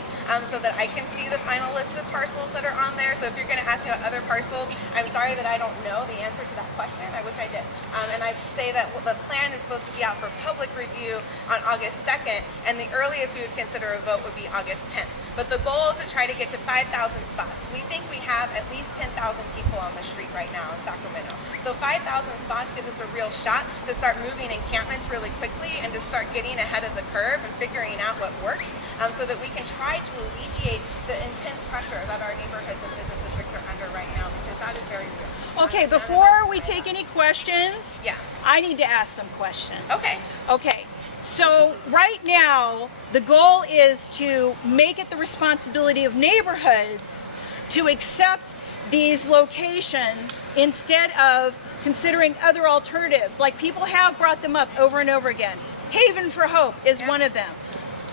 so that I can see the final list of parcels that are on there. So if you're going to ask me about other parcels, I'm sorry that I don't know the answer to that question. I wish I did. And I say that the plan is supposed to be out for public review on August 2nd, and the earliest we would consider a vote would be August 10th. But the goal is to try to get to 5,000 spots. We think we have at least 10,000 people on the street right now in Sacramento. So 5,000 spots give us a real shot to start moving encampments really quickly and to start getting ahead of the curve and figuring out what works so that we can try to alleviate the intense pressure that our neighborhoods and business districts are under right now, because that is very real. Okay, before we take any questions, yeah, I need to ask some questions. Okay. Okay. So right now, the goal is to make it the responsibility of neighborhoods to accept these locations instead of considering other alternatives. Like, people have brought them up over and over again. Haven for Hope is one of them.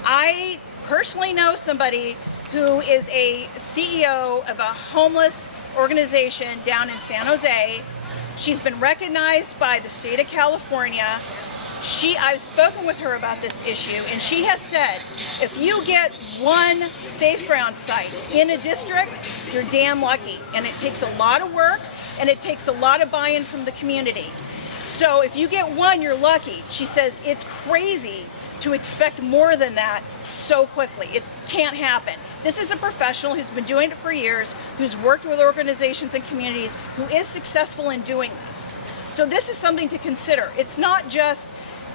I personally know somebody who is a CEO of a homeless organization down in San Jose. She's been recognized by the state of California. I've spoken with her about this issue, and she has said, if you get one safe ground site in a district, you're damn lucky. And it takes a lot of work, and it takes a lot of buy-in from the community. So if you get one, you're lucky. She says it's crazy to expect more than that so quickly. It can't happen. This is a professional who's been doing it for years, who's worked with organizations and communities, who is successful in doing this. So this is something to consider. It's not just,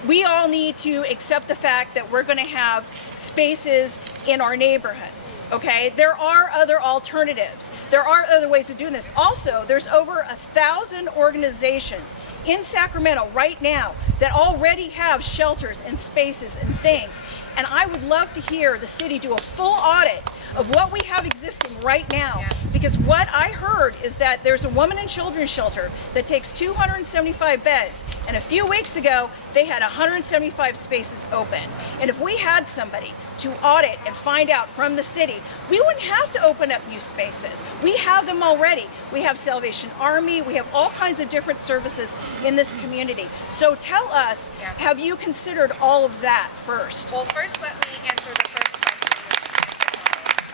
we all need to accept the fact that we're going to have spaces in our neighborhoods, okay? There are other alternatives. There are other ways of doing this. Also, there's over 1,000 organizations in Sacramento right now that already have shelters and spaces and things. And I would love to hear the city do a full audit of what we have existing right now. Because what I heard is that there's a woman and children's shelter that takes 275 beds. And a few weeks ago, they had 175 spaces open. And if we had somebody to audit and find out from the city, we wouldn't have to open up new spaces. We have them already. We have Salvation Army. We have all kinds of different services in this community. So tell us, have you considered all of that first? Well, first let me answer the first question.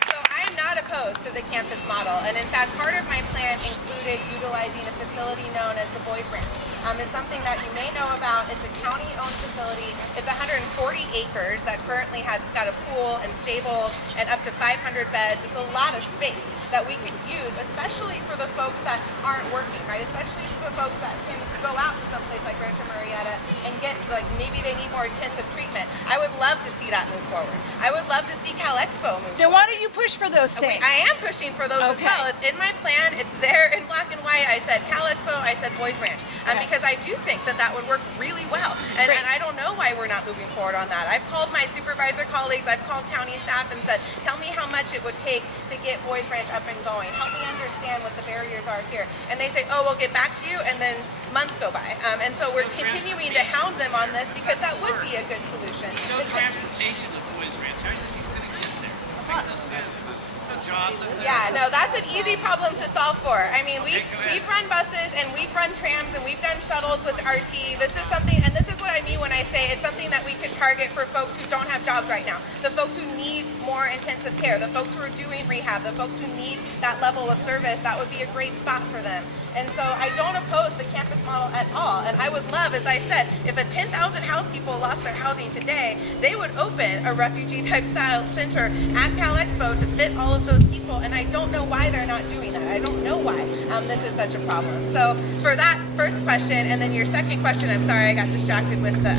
So I'm not opposed opposed to the campus model. And in fact, part of my plan included utilizing a facility known as the Boys Ranch. It's something that you may know about. It's a county-owned facility. It's 140 acres that currently it's got a pool and stables and up to 500 beds. It's a lot of space that we could use, especially for the folks that aren't working, right? Especially for folks that can go out to someplace like Rancho Murrieta and get, like, maybe they need more intensive treatment. I would love to see that move forward. I would love to see Cal Expo move Then forward. why don't you push for those things? I am pushing for those as well. It's in my plan. It's there in black and white. I said Cal Expo. I said Boys Ranch. Because I do think that that would work really well. And I don't know why we're not moving forward on that. I've called my supervisor colleagues. I've called county staff and said, tell me how much it would take to get Boys Ranch up and going. Help me understand what the barriers are here. And they say, oh, we'll get back to you. And then months go by. And so we're continuing to hound them on this because that would be a good solution. No transportation to Boys Ranch. How are you going to get there? Yeah, no, that's an easy problem to solve for. I mean, we've run buses and we've run trams and we've done shuttles with RT. This is something, and this is what I mean when I say it's something that we could target for folks who don't have jobs right now. The folks who need more intensive care, the folks who are doing rehab, the folks who need that level of service, that would be a great spot for them. And so I don't oppose the campus model at all. And I would love, as I said, if a 10,000 house people lost their housing today, they would open a refugee type style center at Cal Expo to fit all of those people. And I don't know why they're not doing that. I don't know why this is such a problem. So for that first question, and then your second question, I'm sorry, I got distracted with the,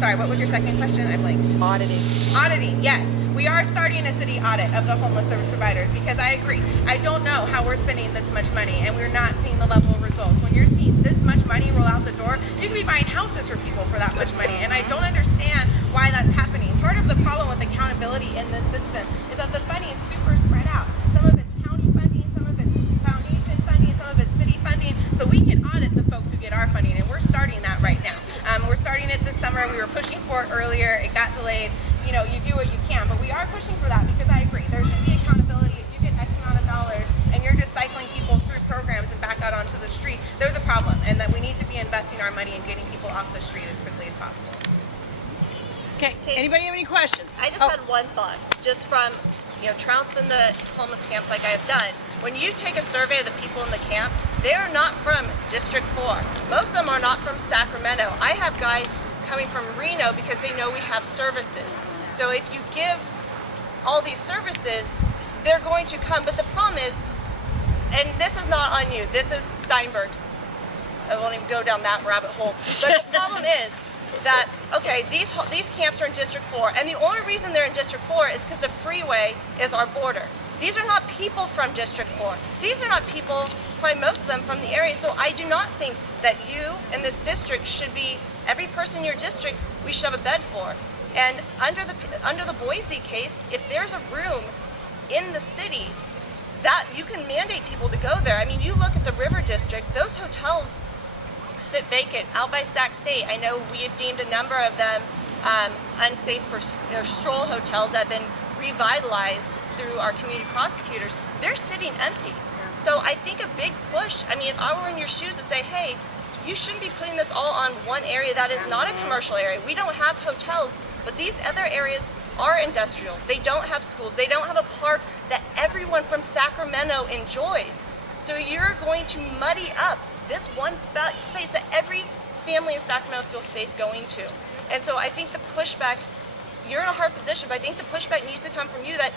sorry, what was your second question? I blanked. Auditing. Auditing, yes. We are starting a city audit of the homeless service providers because I agree. I don't know how we're spending this much money and we're not seeing the level of results. When you're seeing this much money roll out the door, you can be buying houses for people for that much money. And I don't understand why that's happening. Part of the problem with accountability in this system is that the funding is super spread out. Some of it's county funding, some of it's foundation funding, some of it's city funding. So we can audit the folks who get our funding, and we're starting that right now. We're starting it this summer. We were pushing for it earlier. It got delayed. You know, you do what you can, but we are pushing for that because I agree. There should be accountability. If you get X amount of dollars and you're just cycling people through programs and back out onto the street, there's a problem, and that we need to be investing our money and getting people off the street as quickly as possible. Okay, anybody have any questions? I just had one thought, just from, trouncing the homeless camp like I have done. When you take a survey of the people in the camp, they are not from District 4. Most of them are not from Sacramento. I have guys coming from Reno because they know we have services. So if you give all these services, they're going to come. But the problem is, and this is not on you, this is Steinberg's. I won't even go down that rabbit hole. But the problem is that, okay, these camps are in District 4, and the only reason they're in District 4 is because the freeway is our border. These are not people from District 4. These are not people, probably most of them, from the area. So I do not think that you in this district should be, every person in your district, we should have a bed for. And under the Boise case, if there's a room in the city, that you can mandate people to go there. I mean, you look at the River District, those hotels sit vacant out by Sac State. I know we have deemed a number of them unsafe for stroll hotels that have been revitalized through our community prosecutors. They're sitting empty. So I think a big push, I mean, if I were in your shoes to say, hey, you shouldn't be putting this all on one area that is not a commercial area. We don't have hotels, but these other areas are industrial. They don't have schools. They don't have a park that everyone from Sacramento enjoys. So you're going to muddy up this one space that every family in Sacramento feels safe going to. And so I think the pushback, you're in a hard position, but I think the pushback needs to come from you that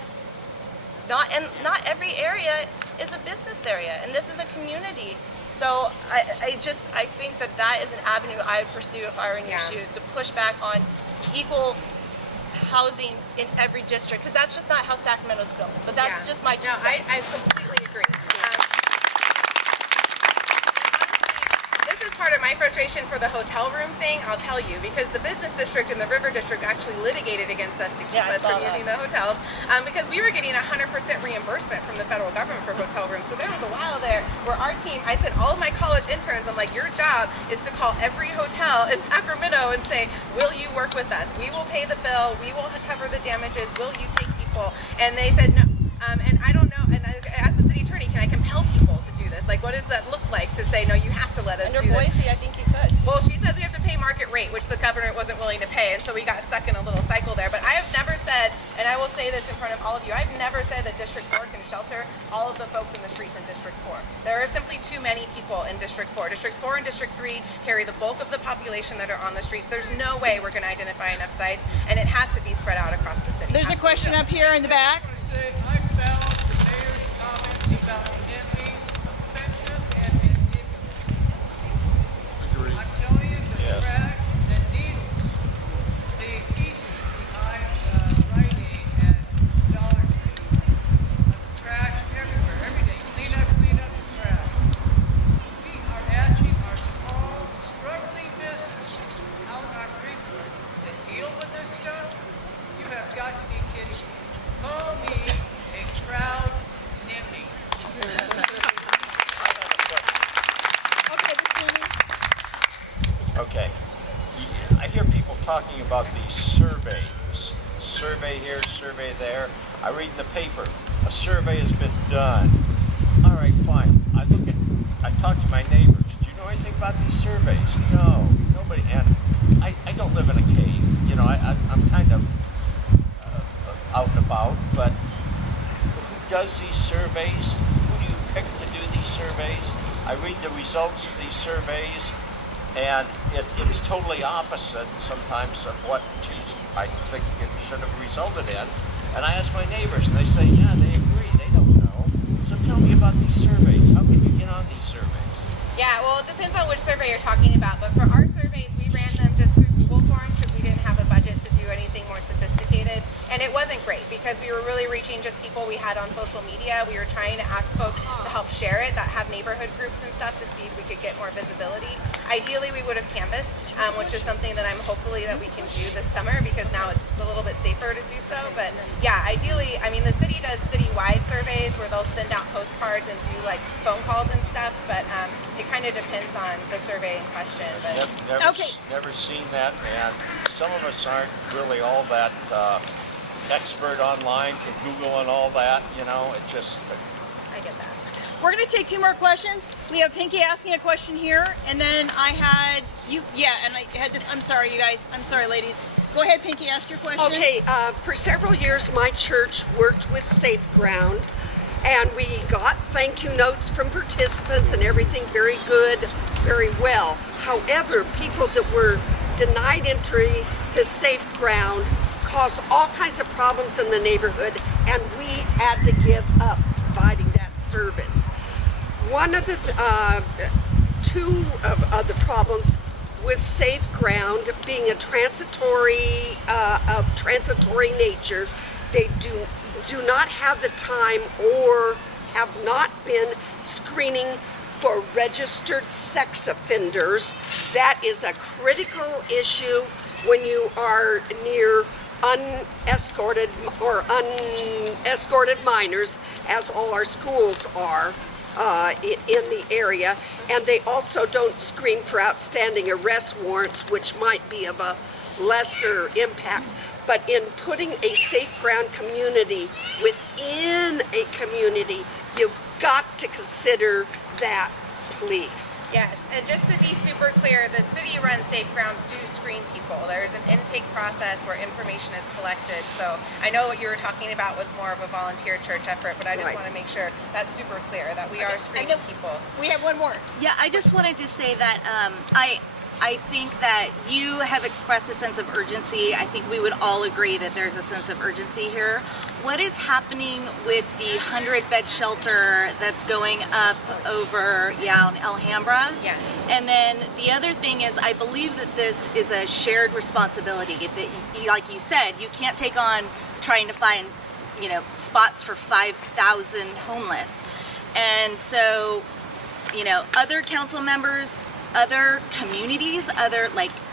not every area is a business area, and this is a community. So I think that is an avenue I would pursue if I were in your shoes, to push back on equal housing in every district, because that's just not how Sacramento's built. But that's just my 2 cents. I completely agree. This is part of my frustration for the hotel room thing, I'll tell you, because the business district and the River District actually litigated against us to keep us from using the hotels, because we were getting 100% reimbursement from the federal government for hotel rooms. So there was a while there where our team, I said all of my college interns, I'm like, your job is to call every hotel in Sacramento and say, will you work with us? We will pay the bill, we will cover the damages, will you take people? And they said no. And I don't know, and I asked the city attorney, can I compel people to do this? this? Like, what does that look like to say, no, you have to let us Under do this? Boise, I think you could. Well, she says we have to pay market rate, which the governor wasn't willing to pay, and so we got stuck in a little cycle there. But I have never said, and I will say this in front of all of you, I've never said that District 4 can shelter all of the folks in the streets in District 4. There are simply too many people in District 4. Districts 4 and District 3 carry the bulk of the population that are on the streets. There's no way we're going to identify enough sites, and it has to be spread out across the city. There's a question up here in the back. I found the mayor's comments about NIMBY offensive and ridiculous. Agreed. I'm telling you, the Yes. trash, the needles, the pieces behind Raley and Dollar Tree, trash everywhere, everything. Clean up the trash. We are asking our small, struggling businesses out on Greenwood to deal with this stuff. You have got to be kidding me. Call me a proud NIMBY. Okay. I hear people talking about these surveys. Survey here, survey there. I read in the paper, a survey has been done. All right, fine. I talk to my neighbors. Do you know anything about these surveys? No, nobody. And I don't live in a cave. You know, I'm kind of out and about, but who does these surveys? Who do you pick to do these surveys? I read the results of these surveys, and it's totally opposite sometimes of what, geez, I think it should have resulted in. And I ask my neighbors, and they say, yeah, they agree, they don't know. So tell me about these surveys. How can you get on these surveys? Yeah, well, it depends on which survey you're talking about, but for our surveys, we ran them just through Google Forms because we didn't have a budget to do anything more sophisticated, and it wasn't great because we were really reaching just people we had on social media. We were trying to ask folks to help share it that have neighborhood groups and stuff to see if we could get more visibility. Ideally, we would have canvassed, which is something that I'm hopefully that we can do this summer because now it's a little bit safer to do so, but yeah, ideally, I mean, the city does citywide surveys where they'll send out postcards and do like phone calls and stuff, but it kind of depends on the survey in question. But Never seen that, and some of us aren't really all that expert online for Google and all that, you know, it just... I get that. We're going to take two more questions. We have Pinky asking a question here, and then I had you, yeah, and I had this. I'm sorry, you guys. I'm sorry, ladies. Go ahead, Pinky, ask your question. Okay, for several years, my church worked with Safe Ground, and we got thank you notes from participants and everything very good, very well. However, people that were denied entry to Safe Ground caused all kinds of problems in the neighborhood, and we had to give up providing that service. One of the two of the problems with Safe Ground being a transitory nature, they do not have the time or have not been screening for registered sex offenders. That is a critical issue when you are near unescorted minors, as all our schools are in the area. And they also don't screen for outstanding arrest warrants, which might be of a lesser impact. But in putting a Safe Ground community within a community, you've got to consider that, please. Yes, and just to be super clear, the city-run Safe Grounds do screen people. There's an intake process where information is collected. So I know what you were talking about was more of a volunteer church effort, but I just want to make sure that's super clear, that we are screening people. We have one more. Yeah, I just wanted to say that I think that you have expressed a sense of urgency. I think we would all agree that there's a sense of urgency here. What is happening with the 100-bed shelter that's going up over, in Alhambra? Yes. And then the other thing is, I believe that this is a shared responsibility. That, like you said, you can't take on trying to find, spots for 5,000 homeless. And so, other council members, other communities, other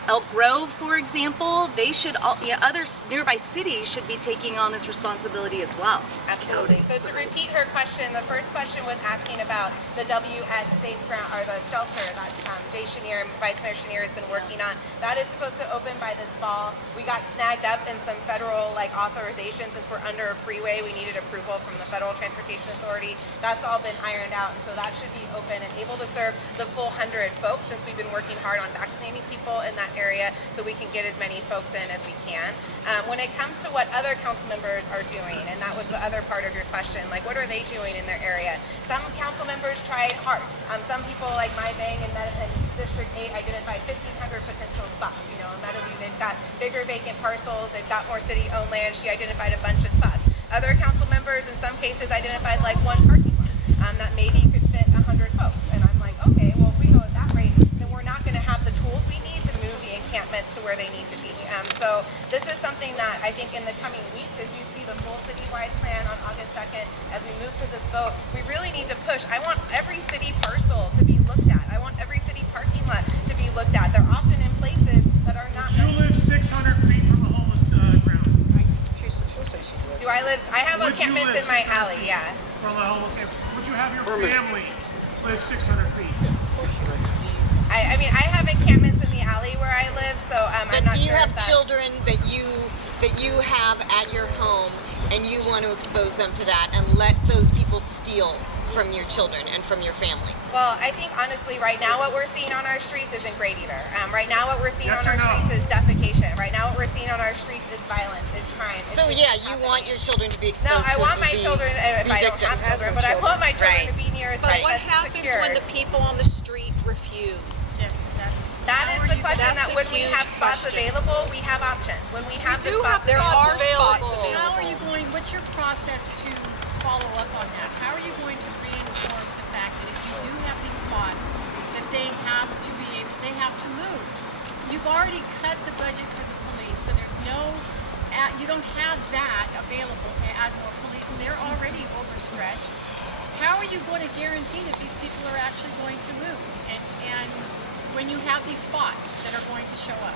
Elk Grove, for example, they should all, other nearby cities should be taking on this responsibility as well. Absolutely. So to repeat her question, the first question was asking about the WX Safe Ground, or the shelter that Jay Chenier, Vice Mayor Chenier has been working on. That is supposed to open by this fall. We got snagged up in some federal authorization since we're under a freeway. We needed approval from the Federal Transportation Authority. That's all been ironed out, and so that should be open and able to serve the full 100 folks, since we've been working hard on vaccinating people in that area so we can get as many folks in as we can. When it comes to what other council members are doing, and that was the other part of your question, what are they doing in their area? Some council members tried hard. Some people like my bang in District 8 identified 1,500 potential spots. In Meadowview, they've got bigger vacant parcels, they've got more city-owned land. She identified a bunch of spots. Other council members, in some cases, identified one parking lot that maybe could fit 100 folks. And I'm like, okay, well, if we go at that rate, then we're not going to have the tools we need to move the encampments to where they need to be. So this is something that I think in the coming weeks, as you see the full citywide plan on August 2nd, as we move to this vote, we really need to push. I want every city parcel to be looked at. I want every city parking lot to be looked at. They're often in places that are not. You live 600 feet from the homeless ground. Do I live? I have encampments in my alley. Yeah. From the homeless area. Would you have your family live 600 feet? I mean, I have encampments in the alley where I live, so I'm not sure. But do you have children that you have at your home, and you want to expose them to that and let those people steal from your children and from your family? Well, I think honestly, right now what we're seeing on our streets isn't great either. Right now what we're seeing on our streets is defecation. Right now what we're seeing on our streets is violence, is crime. So yeah, you want your children to be exposed to it. No, I want my children, if I don't have children, but I want my children to be near a site that's secure. But what happens when the people on the street refuse? That is the question, that when we have spots available, we have options. When we have the spots available. How are you going, what's your process to follow up on that? How are you going to reinforce the fact that if you do have these spots, that they have to move? You've already cut the budget for the police, so there's you don't have that available to add more police, and they're already overstretched. How are you going to guarantee that these people are actually going to move? And when you have these spots that are going to show up?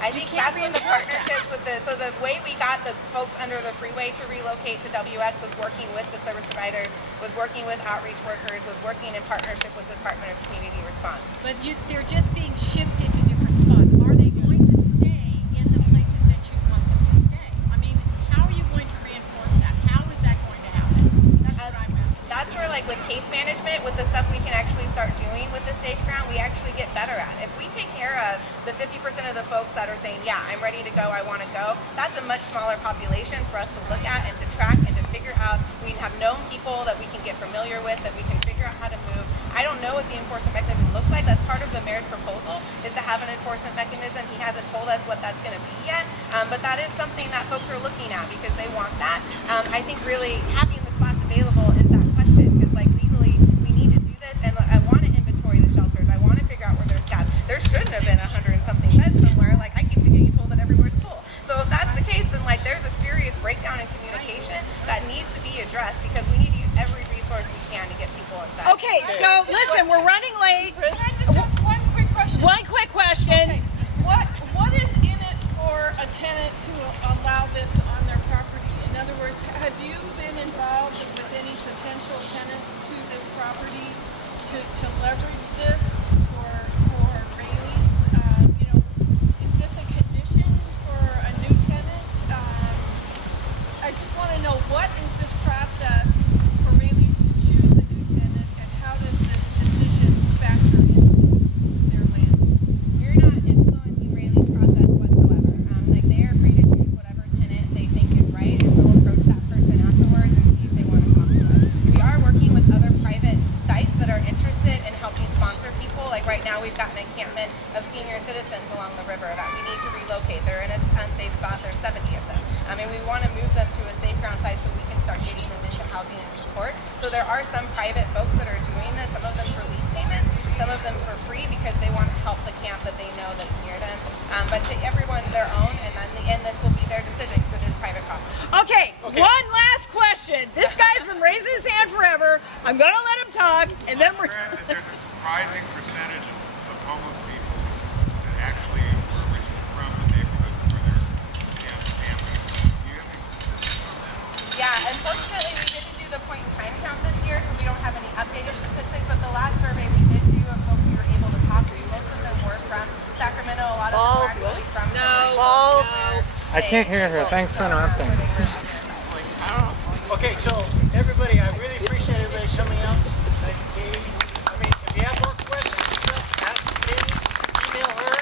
I think that's when the partnerships with so the way we got the folks under the freeway to relocate to WX was working with the service providers, was working with outreach workers, was working in partnership with the Department of Community Response. But they're just being shifted to different spots. Are they going to stay in the places that you want them to stay? I mean, how are you going to reinforce that? How is that going to happen? That's what I'm asking. That's where, with case management, with the stuff we can actually start doing with the Safe Ground, we actually get better at. If we take care of the 50% of the folks that are saying, yeah, I'm ready to go, I want to go, that's a much smaller population for us to look at and to track and to figure out. We have known people that we can get familiar with, that we can figure out how to move. I don't know what the enforcement mechanism looks like. That's part of the mayor's proposal, is to have an enforcement mechanism. He hasn't told us what that's going to be yet, but that is something that folks are looking at because they want that. I think really having the spots available is that question, because legally we need to do this, and I want to inventory the shelters. I want to figure out where there's gaps. There shouldn't have been 100 and something beds somewhere. I keep getting told that everywhere's full. So if that's the case, then there's a serious breakdown in communication that needs to be addressed, because we need to use every resource we can to get people inside. Okay, so listen, we're running late. Can I just ask one quick question? One quick question. Okay. What is in it for a tenant to allow this on their property? In other words, have you been involved with any potential tenants to this property to leverage this for Raley's? Is this a condition for a new tenant? I just want to know, what is this process for Raley's to choose a new tenant, and how does this decision factor into their land? We're not influencing Raley's process whatsoever. They are free to choose whatever tenant they think is right, and we'll approach that person afterwards and see if they want to talk to us. We are working with other private sites that are interested in helping sponsor people. Right now, we've got an encampment of senior citizens along the river that we need to relocate. They're in an unsafe spot. There's 70 of them. And we want to move them to a safe ground site so we can start getting them into housing and support. So there are some private folks that are doing this, some of them for lease payments, some of them for free because they want to help the camp that they know that's near them. But to everyone their own, and then in the end, this will be their decision because it is private property. Okay, one last question. This guy's been raising his hand forever. I'm going to let him talk, and then we're... There's a surprising percentage of homeless people that actually were I can't hear her. Thanks for interrupting. Okay, so everybody, I really appreciate everybody coming out. Thank you, Katie. I mean, if you have more questions and stuff, ask Katie, email her,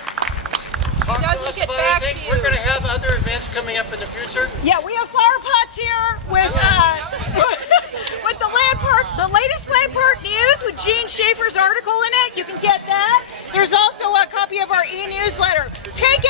talk to us about anything. We're going to have other events coming up in the future. Yeah, we have flower pots here with with the land park, the latest land park news with Gene Schaefer's article in it. You can get that. There's also a copy of our e-newsletter.